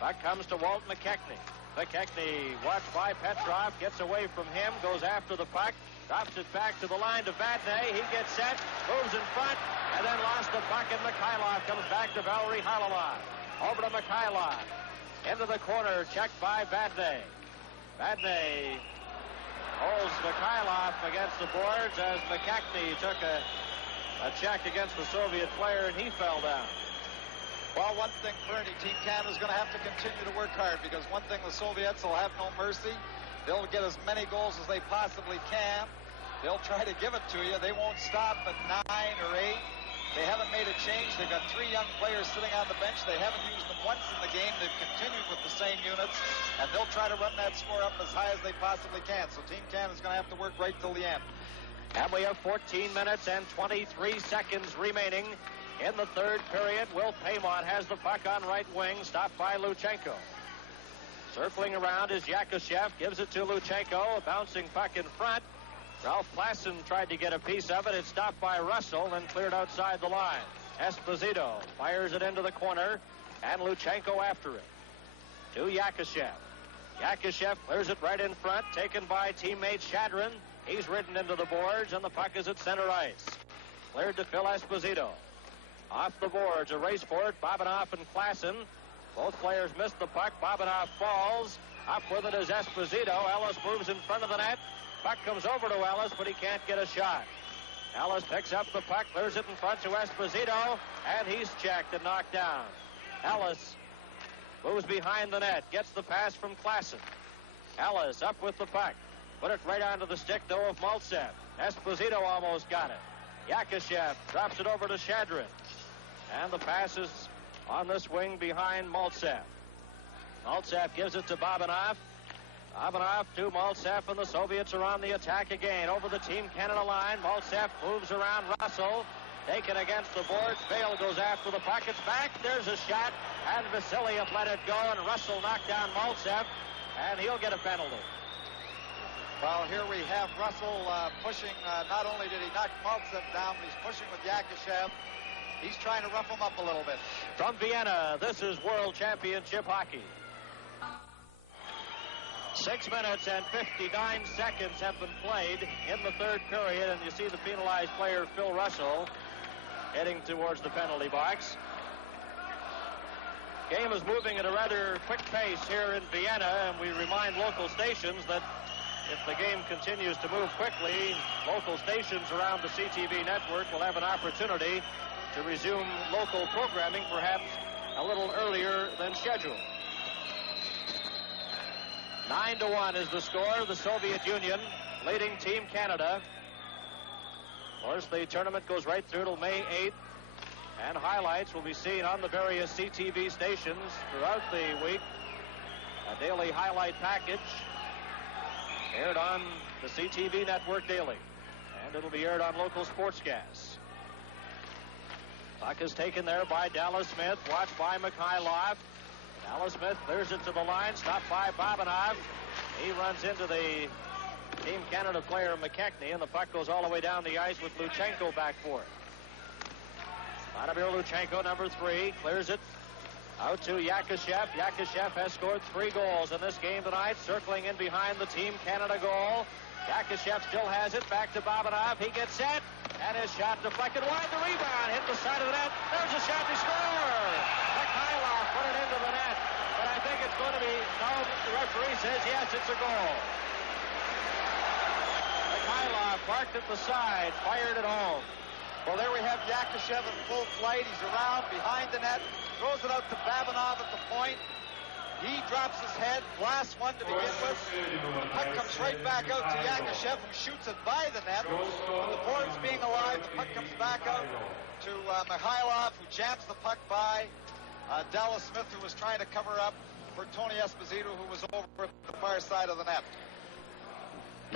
Puck comes to Walt McKechnie. McKechnie, watched by Petrov, gets away from him, goes after the puck, drops it back to the line to Vadnais. He gets set, moves in front, and then lost the puck, and Mikhailov comes back to Valery Harlamov. Over to Mikhailov. Into the corner, checked by Vadnais. Vadnais holds Mikhailov against the boards as McKechnie took a check against the Soviet player, and he fell down. Well, one thing, Bernie, Team Canada's going to have to continue to work hard, because one thing, the Soviets will have no mercy. They'll get as many goals as they possibly can. They'll try to give it to you. They won't stop at 9 or 8. They haven't made a change. They've got 3 young players sitting on the bench. They haven't used them once in the game. They've continued with the same units, and they'll try to run that score up as high as they possibly can. So Team Canada's going to have to work right till the end. And we have 14 minutes and 23 seconds remaining in the third period. Will Paymont has the puck on right wing, stopped by Luchenko. Circling around is Yakushev, gives it to Luchenko, a bouncing puck in front. Ralph Klassen tried to get a piece of it. It's stopped by Russell and cleared outside the line. Esposito fires it into the corner, and Luchenko after it. To Yakushev. Yakushev clears it right in front, taken by teammate Shadrin. He's ridden into the boards, and the puck is at center ice. Cleared to Phil Esposito. Off the boards, a race for it, Bobinoff and Klassen. Both players missed the puck. Bobinoff falls. Up with it is Esposito. Ellis moves in front of the net. Puck comes over to Ellis, but he can't get a shot. Ellis picks up the puck, clears it in front to Esposito, and he's checked and knocked down. Ellis moves behind the net, gets the pass from Klassen. Ellis up with the puck. Put it right onto the stick, though, of Maltsev. Esposito almost got it. Yakushev drops it over to Shadrin. And the pass is on this wing behind Maltsev. Maltsev gives it to Bobinoff. Bobinoff to Maltsev, and the Soviets are on the attack again. Over the Team Canada line, Maltsev moves around Russell. Taken against the boards. Vail goes after the puck. It's back. There's a shot. And Vasiliev let it go, and Russell knocked down Maltsev, and he'll get a penalty. Well, here we have Russell pushing. Not only did he knock Maltsev down, but he's pushing with Yakushev. He's trying to rough him up a little bit. From Vienna, this is World Championship Hockey. 6 minutes and 59 seconds have been played in the third period, and you see the penalized player, Phil Russell, heading towards the penalty box. Game is moving at a rather quick pace here in Vienna, and we remind local stations that if the game continues to move quickly, local stations around the CTV network will have an opportunity to resume local programming perhaps a little earlier than scheduled. 9-1 is the score. The Soviet Union leading Team Canada. Of course, the tournament goes right through till May 8th, and highlights will be seen on the various CTV stations throughout the week. A daily highlight package aired on the CTV network daily, and it'll be aired on local sportscasts. Puck is taken there by Dallas Smith, watched by Mikhailov. Dallas Smith clears it to the line, stopped by Bobinov. He runs into the Team Canada player McKechnie, and the puck goes all the way down the ice with Luchenko back for it. Vladimir Luchenko, number 3, clears it out to Yakushev. Yakushev has scored 3 goals in this game tonight, circling in behind the Team Canada goal. Yakushev still has it, back to Bobinov. He gets set, and his shot deflected wide. The rebound hit the side of the net. There's a shot to score. Mikhailov put it into the net, but I think it's going to be, no, the referee says yes, it's a goal. Mikhailov parked at the side, fired it home. Well, there we have Yakushev in full flight. He's around behind the net, throws it out to Babinov at the point. He drops his head, blasts one to begin with. The puck comes right back out to Yakushev, who shoots it by the net. With the boards being alive, the puck comes back out to Mikhailov, who jams the puck by Dallas Smith, who was trying to cover up for Tony Esposito, who was over at the far side of the net.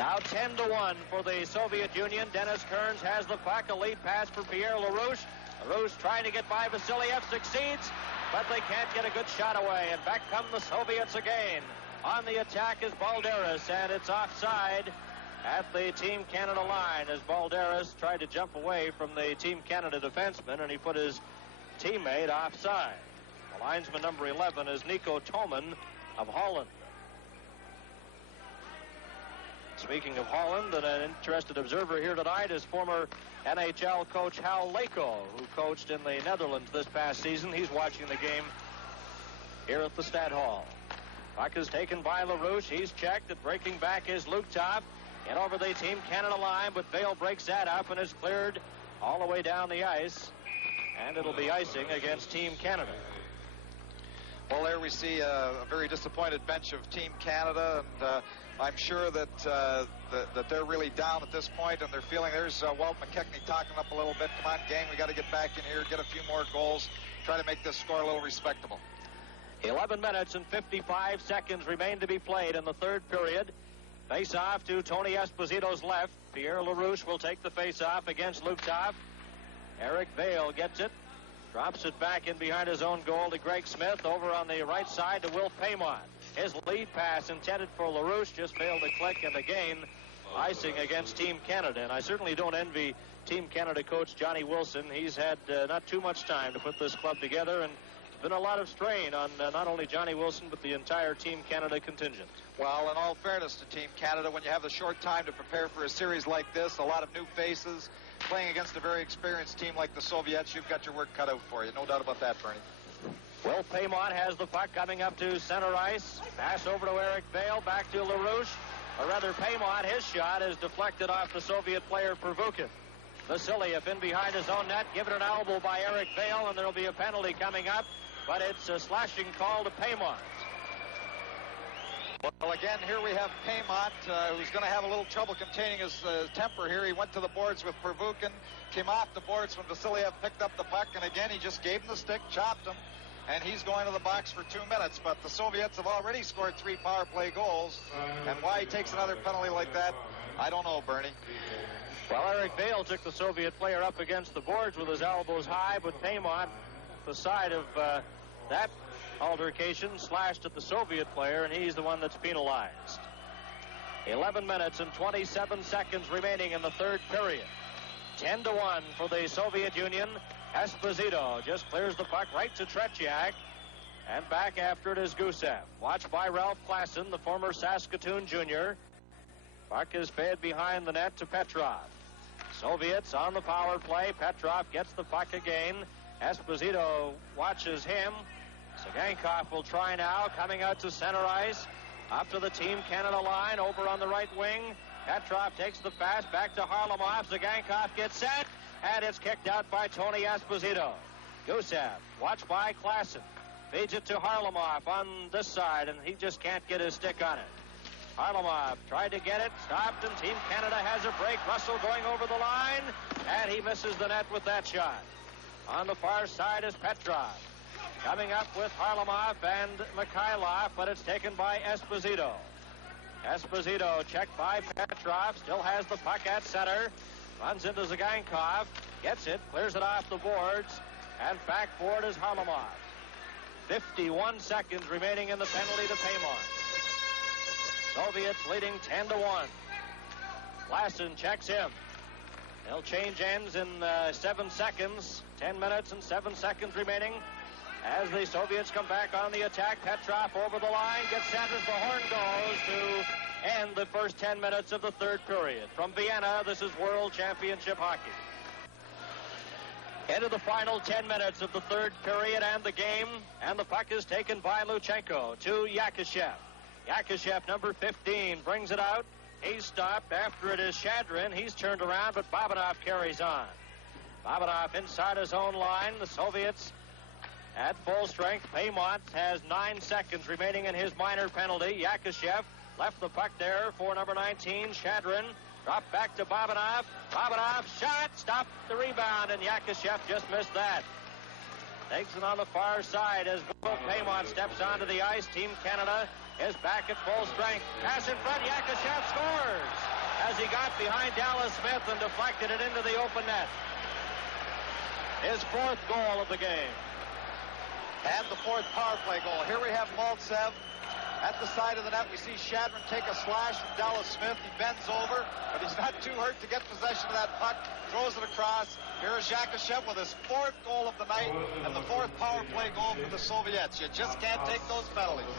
Now 10-1 for the Soviet Union. Dennis Kearns has the puck. A lead pass for Pierre LaRouche. LaRouche trying to get by Vasiliev, succeeds, but they can't get a good shot away. And back come the Soviets again. On the attack is Balderas, and it's offside at the Team Canada line as Balderas tried to jump away from the Team Canada defenseman, and he put his teammate offside. The linesman number 11 is Nico Toman of Holland. Speaking of Holland, an interested observer here tonight is former NHL coach Hal Lako, who coached in the Netherlands this past season. He's watching the game here at the Stad Hall. Puck is taken by LaRouche. He's checked. At breaking back is Luktov. And over the Team Canada line, but Vail breaks that up and is cleared all the way down the ice. And it'll be icing against Team Canada. Well, there we see a very disappointed bench of Team Canada, and I'm sure that that they're really down at this point, and they're feeling there's Walt McKechnie talking up a little bit. Come on, gang, we got to get back in here, get a few more goals, try to make this score a little respectable. 11 minutes and 55 seconds remain to be played in the third period. Face-off to Tony Esposito's left. Pierre LaRouche will take the face-off against Luktov. Eric Vail gets it. Drops it back in behind his own goal to Greg Smith. Over on the right side to Will Paymont. His lead pass intended for LaRouche just failed to click, and again, icing against Team Canada. And I certainly don't envy Team Canada coach Johnny Wilson. He's had not too much time to put this club together, and it's been a lot of strain on not only Johnny Wilson, but the entire Team Canada contingent. Well, in all fairness to Team Canada, when you have the short time to prepare for a series like this, a lot of new faces, playing against a very experienced team like the Soviets, you've got your work cut out for you. No doubt about that, Bernie. Will Paymont has the puck coming up to center ice. Pass over to Eric Vail, back to LaRouche. Or rather, Paymont, his shot is deflected off the Soviet player Pervukin. Vasiliev in behind his own net, given an elbow by Eric Vail, and there'll be a penalty coming up, but it's a slashing call to Paymont. Well, again, here we have Paymont, who's going to have a little trouble containing his temper here. He went to the boards with Pervukin, came off the boards when Vasiliev picked up the puck, and again, he just gave him the stick, chopped him, and he's going to the box for 2 minutes. But the Soviets have already scored 3 power play goals, and why he takes another penalty like that, I don't know, Bernie. Well, Eric Vail took the Soviet player up against the boards with his elbows high, but Paymont, the side of that altercation, slashed at the Soviet player, and he's the one that's penalized. 11 minutes and 27 seconds remaining in the third period. 10-1 for the Soviet Union. Esposito just clears the puck right to Tretiak, and back after it is Gusev. Watched by Ralph Klassen, the former Saskatoon junior. Puck is fed behind the net to Petrov. Soviets on the power play. Petrov gets the puck again. Esposito watches him. Sagankov will try now, coming out to center ice. Up to the Team Canada line, over on the right wing. Petrov takes the pass back to Harlamov. Sagankov gets set, and it's kicked out by Tony Esposito. Gusev, watched by Klassen. Feeds it to Harlamov on this side, and he just can't get his stick on it. Harlamov tried to get it, stopped, and Team Canada has a break. Russell going over the line, and he misses the net with that shot. On the far side is Petrov. Coming up with Harlamov and Mikhailov, but it's taken by Esposito. Esposito checked by Petrov, still has the puck at center. Runs into Zagankov, gets it, clears it off the boards, and back for it is Harlamov. 51 seconds remaining in the penalty to Paymont. Soviets leading 10-1. Klassen checks him. They'll change ends in 7 seconds. 10 minutes and 7 seconds remaining. As the Soviets come back on the attack, Petrov over the line, gets set as the horn goes to end the first 10 minutes of the third period. From Vienna, this is World Championship Hockey. Into the final 10 minutes of the third period and the game, and the puck is taken by Luchenko to Yakushev. Yakushev, number 15, brings it out. He's stopped. After it is Shadrin. He's turned around, but Babanov carries on. Babanov inside his own line. The Soviets at full strength. Paymont has 9 seconds remaining in his minor penalty. Yakushev left the puck there for number 19, Shadrin. Dropped back to Babanov. Babanov shot, stopped the rebound, and Yakushev just missed that. Takes it on the far side as Will Paymont steps onto the ice. Team Canada is back at full strength. Pass in front, Yakushev scores as he got behind Dallas Smith and deflected it into the open net. His 4th goal of the game. And the 4th power play goal. Here we have Maltsev at the side of the net. We see Shadron take a slash from Dallas Smith. He bends over, but he's not too hurt to get possession of that puck. Throws it across. Here is Yakushev with his 4th goal of the night and the 4th power play goal for the Soviets. You just can't take those penalties.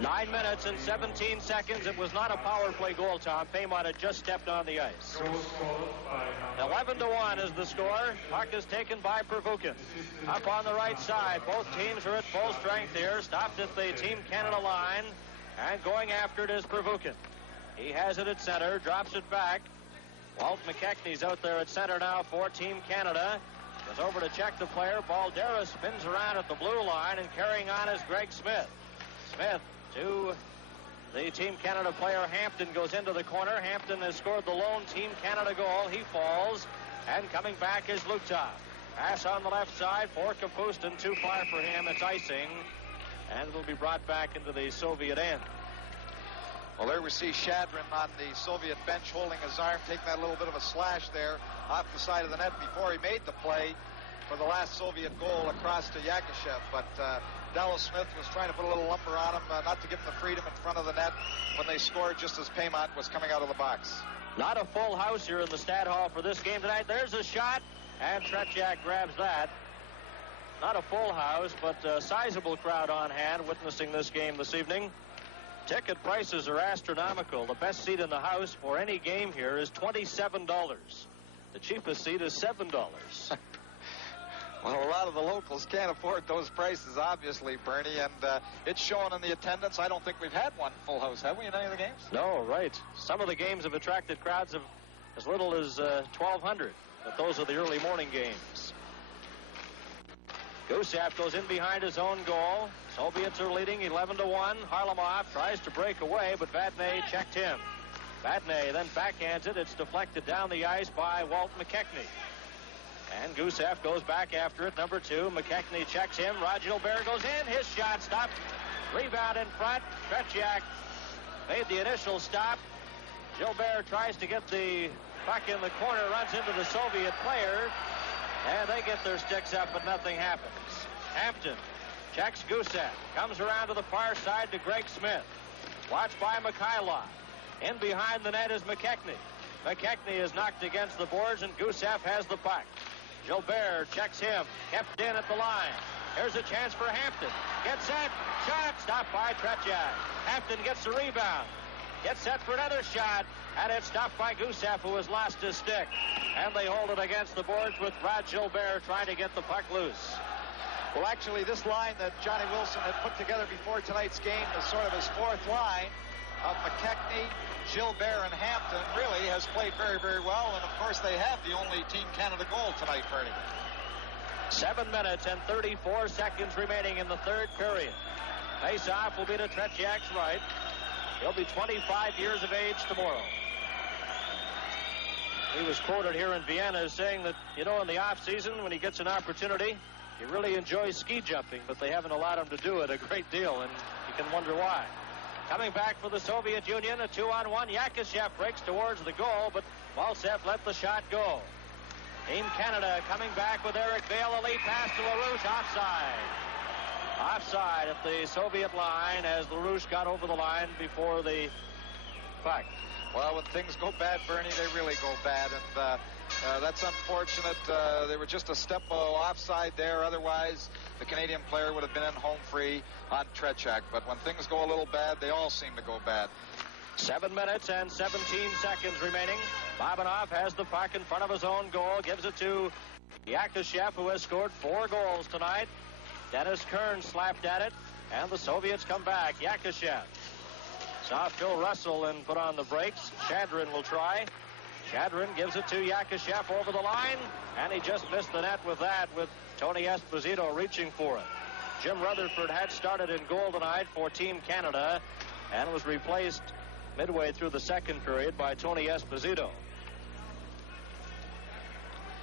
9 minutes and 17 seconds. It was not a power play goal, Tom. Paymont had just stepped on the ice. 11-1 is the score. Puck is taken by Pervukin. Up on the right side. Both teams are at full strength here. Stopped at the Team Canada line. And going after it is Pervukin. He has it at center. Drops it back. Walt McKechnie's out there at center now for Team Canada. Goes over to check the player. Baldera spins around at the blue line. And carrying on is Greg Smith. Smith to the Team Canada player. Hampton goes into the corner. Hampton has scored the lone Team Canada goal. He falls, and coming back is Luktov. Pass on the left side for Kapustin. Too far for him. It's icing, and it will be brought back into the Soviet end. Well, there we see Shadron on the Soviet bench holding his arm, taking that little bit of a slash there off the side of the net before he made the play for the last Soviet goal across to Yakushev. But Dallas Smith was trying to put a little lumber on him, not to give him the freedom in front of the net when they scored just as Paymont was coming out of the box. Not a full house here in the Stat Hall for this game tonight. There's a shot, and Tretiak grabs that. Not a full house, but a sizable crowd on hand witnessing this game this evening. Ticket prices are astronomical. The best seat in the house for any game here is $27. The cheapest seat is $7. Well, a lot of the locals can't afford those prices, obviously, Bernie, and it's shown in the attendance. I don't think we've had one full house, have we, in any of the games? No, right. Some of the games have attracted crowds of as little as 1,200, but those are the early morning games. Gusev goes in behind his own goal. Soviets are leading 11-1. Harlamov tries to break away, but Vadnais checked him. Vadnais then backhands it. It's deflected down the ice by Walt McKechnie. And Gusev goes back after it. Number 2, McKechnie checks him. Rod Gilbert goes in. His shot stopped. Rebound in front. Tretiak made the initial stop. Gilbert tries to get the puck in the corner, runs into the Soviet player, and they get their sticks up, but nothing happens. Hampton checks Gusev. Comes around to the far side to Greg Smith. Watched by Mikhailov. In behind the net is McKechnie. McKechnie is knocked against the boards, and Gusev has the puck. Gilbert checks him. Kept in at the line. Here's a chance for Hampton. Gets set. Shot. Stopped by Tretiak. Hampton gets the rebound. Gets set for another shot. And it's stopped by Gusev, who has lost his stick. And they hold it against the boards with Rod Gilbert trying to get the puck loose. Well, actually, this line that Johnny Wilson had put together before tonight's game is sort of his 4th line of McKechnie, Gilbert, and Hampton. Really has played very, very well. And, of course, they have the only Team Canada goal tonight, Bernie. 7 minutes and 34 seconds remaining in the 3rd period. Face-off will be to Tretiak's right. He'll be 25 years of age tomorrow. He was quoted here in Vienna as saying that, you know, in the off-season, when he gets an opportunity, he really enjoys ski jumping, but they haven't allowed him to do it a great deal, and you can wonder why. Coming back for the Soviet Union, a 2-on-1. Yakushev breaks towards the goal, but Maltsev let the shot go. Team Canada coming back with Eric Vail. A lead pass to LaRouche. Offside. Offside at the Soviet line as LaRouche got over the line before the puck. Well, when things go bad, Bernie, they really go bad, and that's unfortunate. They were just a step offside there. Otherwise, the Canadian player would have been in home free on Tretiak. But when things go a little bad, they all seem to go bad. 7 minutes and 17 seconds remaining. Babanov has the puck in front of his own goal. Gives it to Yakushev, who has scored 4 goals tonight. Dennis Kern slapped at it, and the Soviets come back. Yakushev saw Phil Russell and put on the brakes. Shadron will try. Shadron gives it to Yakushev over the line, and he just missed the net with that, with Tony Esposito reaching for it. Jim Rutherford had started in goal tonight for Team Canada and was replaced midway through the 2nd period by Tony Esposito.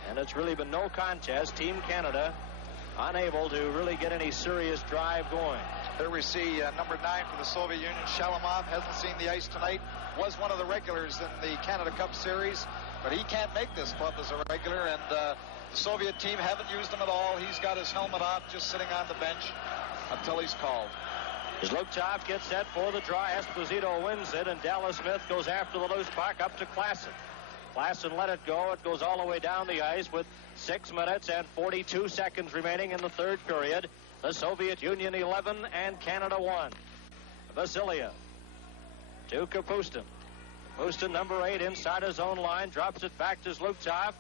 And it's really been no contest. Team Canada unable to really get any serious drive going. There we see number 9 for the Soviet Union, Shalamov, hasn't seen the ice tonight. Was one of the regulars in the Canada Cup Series, but he can't make this club as a regular, and the Soviet team haven't used him at all. He's got his helmet off, just sitting on the bench until he's called. Zlukov gets set for the draw. Esposito wins it, and Dallas Smith goes after the loose puck up to Klassen. Klassen let it go. It goes all the way down the ice with 6 minutes and 42 seconds remaining in the third period. The Soviet Union 11 and Canada 1. Vasiliev to Kapustin. Kapustin, number 8, inside his own line, drops it back to Zlukov.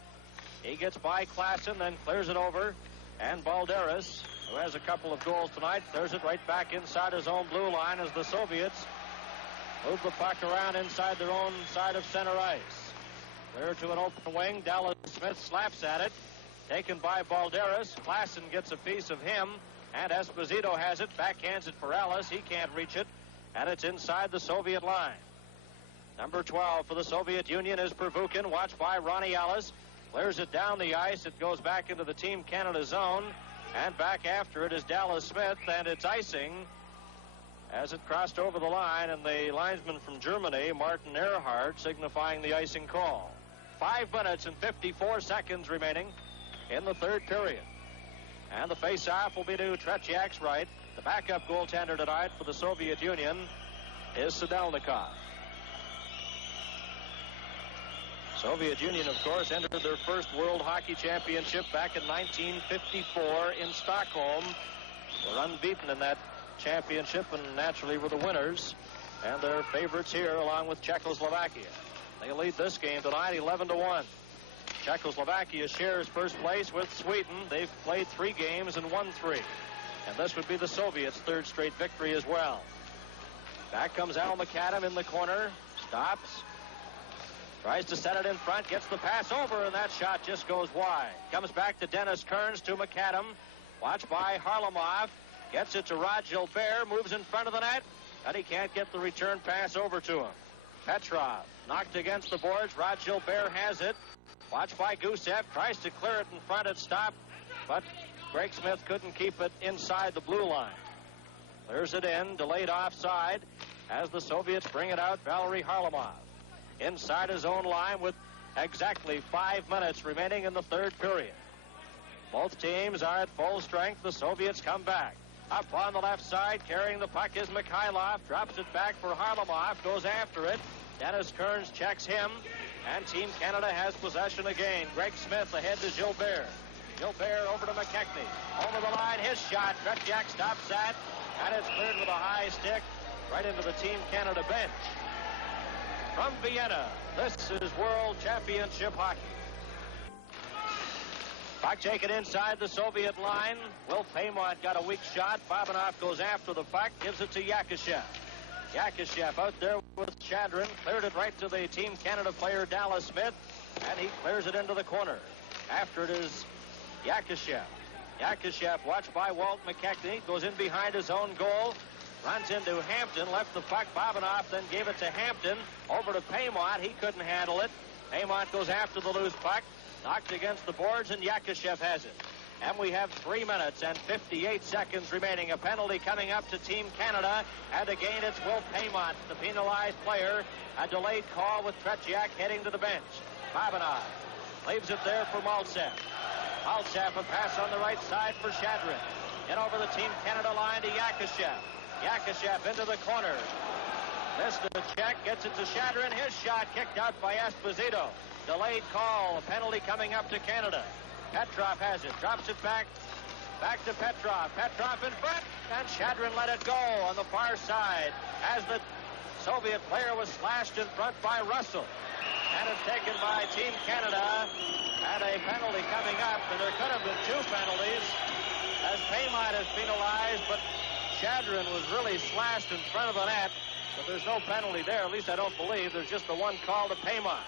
He gets by Klassen, then clears it over. And Balderas, who has a couple of goals tonight, clears it right back inside his own blue line as the Soviets move the puck around inside their own side of center ice. Clear to an open wing. Dallas Smith slaps at it. Taken by Balderas. Klassen gets a piece of him. And Esposito has it. Backhands it for Ellis. He can't reach it. And it's inside the Soviet line. Number 12 for the Soviet Union is Pervukin, watched by Ronnie Ellis. Clears it down the ice. It goes back into the Team Canada zone. And back after it is Dallas Smith. And it's icing as it crossed over the line. And the linesman from Germany, Martin Ehrhardt, signifying the icing call. 5 minutes and 54 seconds remaining in the third period. And the face-off will be to Tretiak's right. The backup goaltender tonight for the Soviet Union is Sadelnikov. Soviet Union, of course, entered their first World Hockey Championship back in 1954 in Stockholm. Were unbeaten in that championship and naturally were the winners. And they're favorites here along with Czechoslovakia. They lead this game tonight 11-1. Czechoslovakia shares first place with Sweden. They've played 3 games and won 3. And this would be the Soviets' third straight victory as well. Back comes Al McAdam in the corner. Stops. Tries to set it in front. Gets the pass over, and that shot just goes wide. Comes back to Dennis Kearns to McAdam. Watched by Harlamov. Gets it to Rod Gilbert. Moves in front of the net. And he can't get the return pass over to him. Petrov knocked against the boards. Rod Gilbert has it. Watched by Gusev. Tries to clear it in front. It stopped. But Greg Smith couldn't keep it inside the blue line. Clears it in. Delayed offside as the Soviets bring it out. Valery Harlamov inside his own line with exactly 5 minutes remaining in the third period. Both teams are at full strength. The Soviets come back. Up on the left side, carrying the puck is Mikhailov. Drops it back for Harlamov. Goes after it. Dennis Kearns checks him. And Team Canada has possession again. Greg Smith ahead to Gilbert. Gilbert over to McKechnie. Over the line, his shot. Tretiak stops that. And it's cleared with a high stick right into the Team Canada bench. From Vienna, this is World Championship Hockey. Puck taken inside the Soviet line. Will Paymont got a weak shot. Babanov goes after the puck, gives it to Yakushev. Yakushev out there with Shadrin. Cleared it right to the Team Canada player, Dallas Smith. And he clears it into the corner. After it is Yakushev. Yakushev, watched by Walt McKechnie, goes in behind his own goal. Runs into Hampton, left the puck. Babanov then gave it to Hampton. Over to Paymont. He couldn't handle it. Paymont goes after the loose puck. Knocked against the boards, and Yakushev has it. And we have 3 minutes and 58 seconds remaining. A penalty coming up to Team Canada. And again, it's Will Paymont, the penalized player. A delayed call with Tretiak heading to the bench. Babanov leaves it there for Maltsev. Maltsev, a pass on the right side for Shadrin. In over the Team Canada line to Yakushev. Yakushev into the corner. Missed the check, gets it to Shadrin. His shot kicked out by Esposito. Delayed call, a penalty coming up to Canada. Petrov has it, drops it back to Petrov. Petrov in front, and Shadrin let it go on the far side as the Soviet player was slashed in front by Russell. And it's taken by Team Canada, and a penalty coming up, and there could have been 2 penalties as Paymont is penalized, but Shadrin was really slashed in front of the net, but there's no penalty there. At least I don't believe. There's just the one call to Paymont.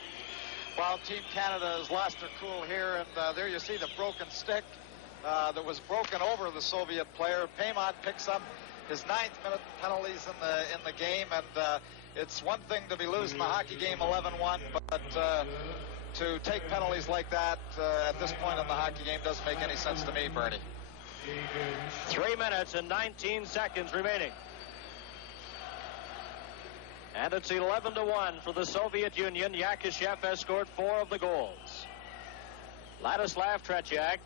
Well, Team Canada has lost their cool here, and there you see the broken stick that was broken over the Soviet player. Paymont picks up his 9th minute penalties in the game, and it's one thing to be losing the hockey game 11-1, but to take penalties like that at this point in the hockey game doesn't make any sense to me, Bernie. 3 minutes and 19 seconds remaining. And it's 11-1 for the Soviet Union. Yakushev has scored 4 of the goals. Ladislav Tretiak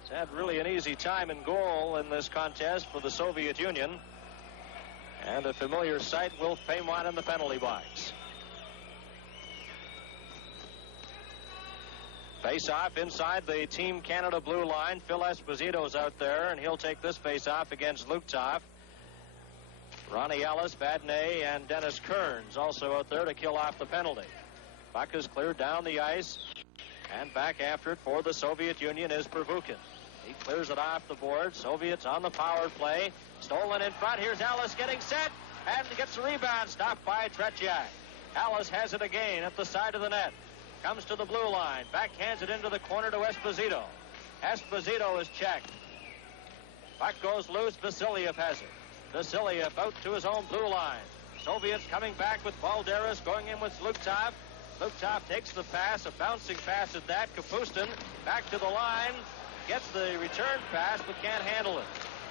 has had really an easy time in goal in this contest for the Soviet Union. And a familiar sight, Will Paymont in the penalty box. Face-off inside the Team Canada blue line. Phil Esposito's out there, and he'll take this face-off against Luktov. Ronnie Ellis, Vadnais, and Dennis Kearns also out there to kill off the penalty. Puck is cleared down the ice, and back after it for the Soviet Union is Pervukin. He clears it off the board. Soviets on the power play. Stolen in front. Here's Ellis getting set, and gets the rebound. Stopped by Tretiak. Ellis has it again at the side of the net. Comes to the blue line. Backhands it into the corner to Esposito. Esposito is checked. Puck goes loose. Vasiliev has it. Vasiliev out to his own blue line. Soviets coming back with Balderas, going in with Luktov. Luktov takes the pass, a bouncing pass at that. Kapustin back to the line. Gets the return pass, but can't handle it.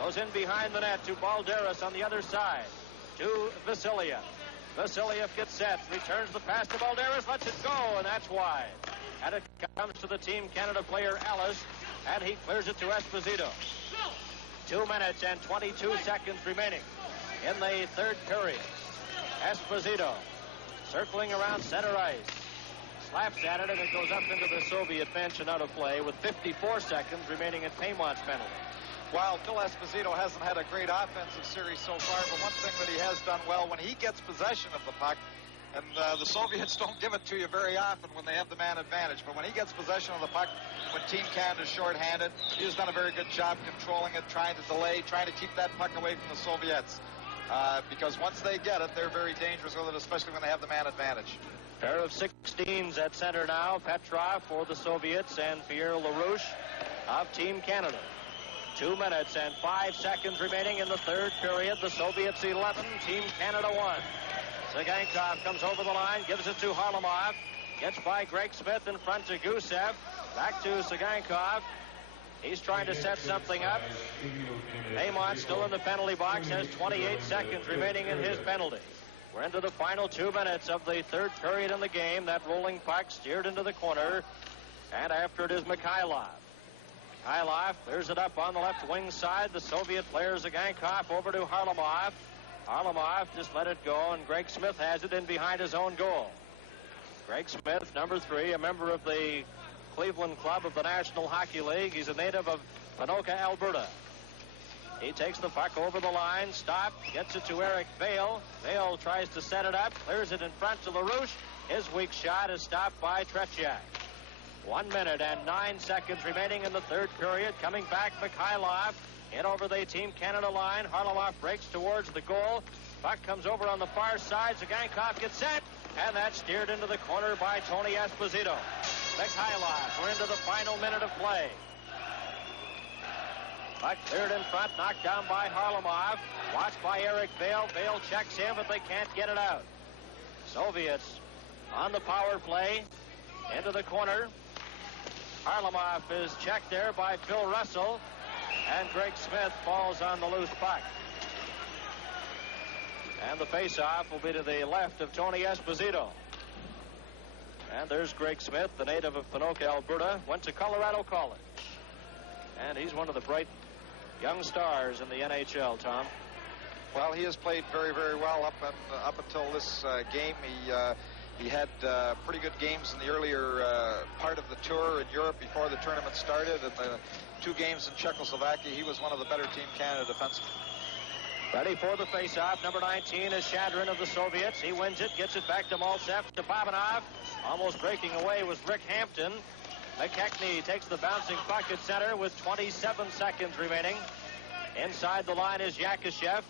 Goes in behind the net to Balderas on the other side. To Vasiliev. Vasiliev gets set, returns the pass to Balderas, lets it go, and that's wide. And it comes to the Team Canada player Ellis, and he clears it to Esposito. 2 minutes and 22 seconds remaining in the third period. Esposito circling around center ice. Slaps at it, and it goes up into the Soviet bench and out of play with 54 seconds remaining at Paymont's penalty. While Phil Esposito hasn't had a great offensive series so far, but one thing that he has done well, when he gets possession of the puck, and the Soviets don't give it to you very often when they have the man advantage, but when he gets possession of the puck, when Team Canada is shorthanded, he has done a very good job controlling it, trying to delay, trying to keep that puck away from the Soviets. Because once they get it, they're very dangerous with it, especially when they have the man advantage. Pair of 16s at center now. Petrov for the Soviets and Pierre LaRouche of Team Canada. 2 minutes and 5 seconds remaining in the third period. The Soviets 11, Team Canada 1. Sagankov comes over the line, gives it to Harlamov. Gets by Greg Smith in front to Gusev. Back to Sagankov. He's trying to set something up. Paymont still in the penalty box, has 28 seconds remaining in his penalty. We're into the final 2 minutes of the third period in the game. That rolling puck steered into the corner. And after it is Mikhailov. Mikhailov clears it up on the left wing side. The Soviet player Zagankov over to Harlamov. Harlamov just let it go, and Greg Smith has it in behind his own goal. Greg Smith, number 3, a member of the Cleveland Club of the National Hockey League. He's a native of Ponoka, Alberta. He takes the puck over the line, stopped, gets it to Eric Vale. Vale tries to set it up, clears it in front to LaRouche. His weak shot is stopped by Tretiak. 1 minute and 9 seconds remaining in the third period. Coming back, Mikhailov in over the Team Canada line. Harlamov breaks towards the goal. Puck comes over on the far side. Zagankov gets set, and that's steered into the corner by Tony Esposito. Mikhailov, we're into the final minute of play. Puck cleared in front, knocked down by Harlamov. Watched by Eric Vale. Vale checks him, but they can't get it out. Soviets on the power play. Into the corner. Harlamov is checked there by Phil Russell. And Greg Smith falls on the loose puck. And the face-off will be to the left of Tony Esposito. And there's Greg Smith, the native of Ponoka, Alberta. Went to Colorado College. And he's one of the bright young stars in the NHL, Tom. Well, he has played very, very well up until this game. He had pretty good games in the earlier part of the tour in Europe before the tournament started. And the 2 games in Czechoslovakia, he was one of the better Team Canada defensemen. Ready for the face-off. Number 19 is Shadrin of the Soviets. He wins it, gets it back to Maltsev, to Babanov. Almost breaking away was Rick Hampton. McKechnie takes the bouncing puck at center with 27 seconds remaining. Inside the line is Yakushev.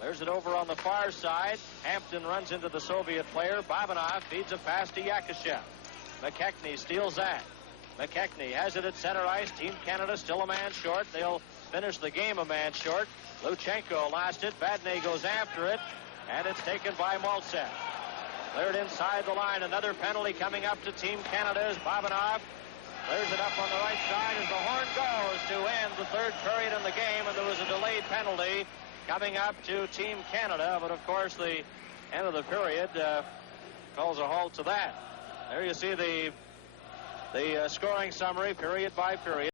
Clears it over on the far side. Hampton runs into the Soviet player. Babanov feeds a pass to Yakushev. McKechnie steals that. McKechnie has it at center ice. Team Canada still a man short. They'll finish the game a man short. Luchenko lost it. Vadnais goes after it. And it's taken by Maltsev. Cleared inside the line. Another penalty coming up to Team Canada as Babanov Clears it up on the right side as the horn goes to end the third period in the game, and there was a delayed penalty coming up to Team Canada, but of course the end of the period calls a halt to that. There you see the scoring summary, period by period.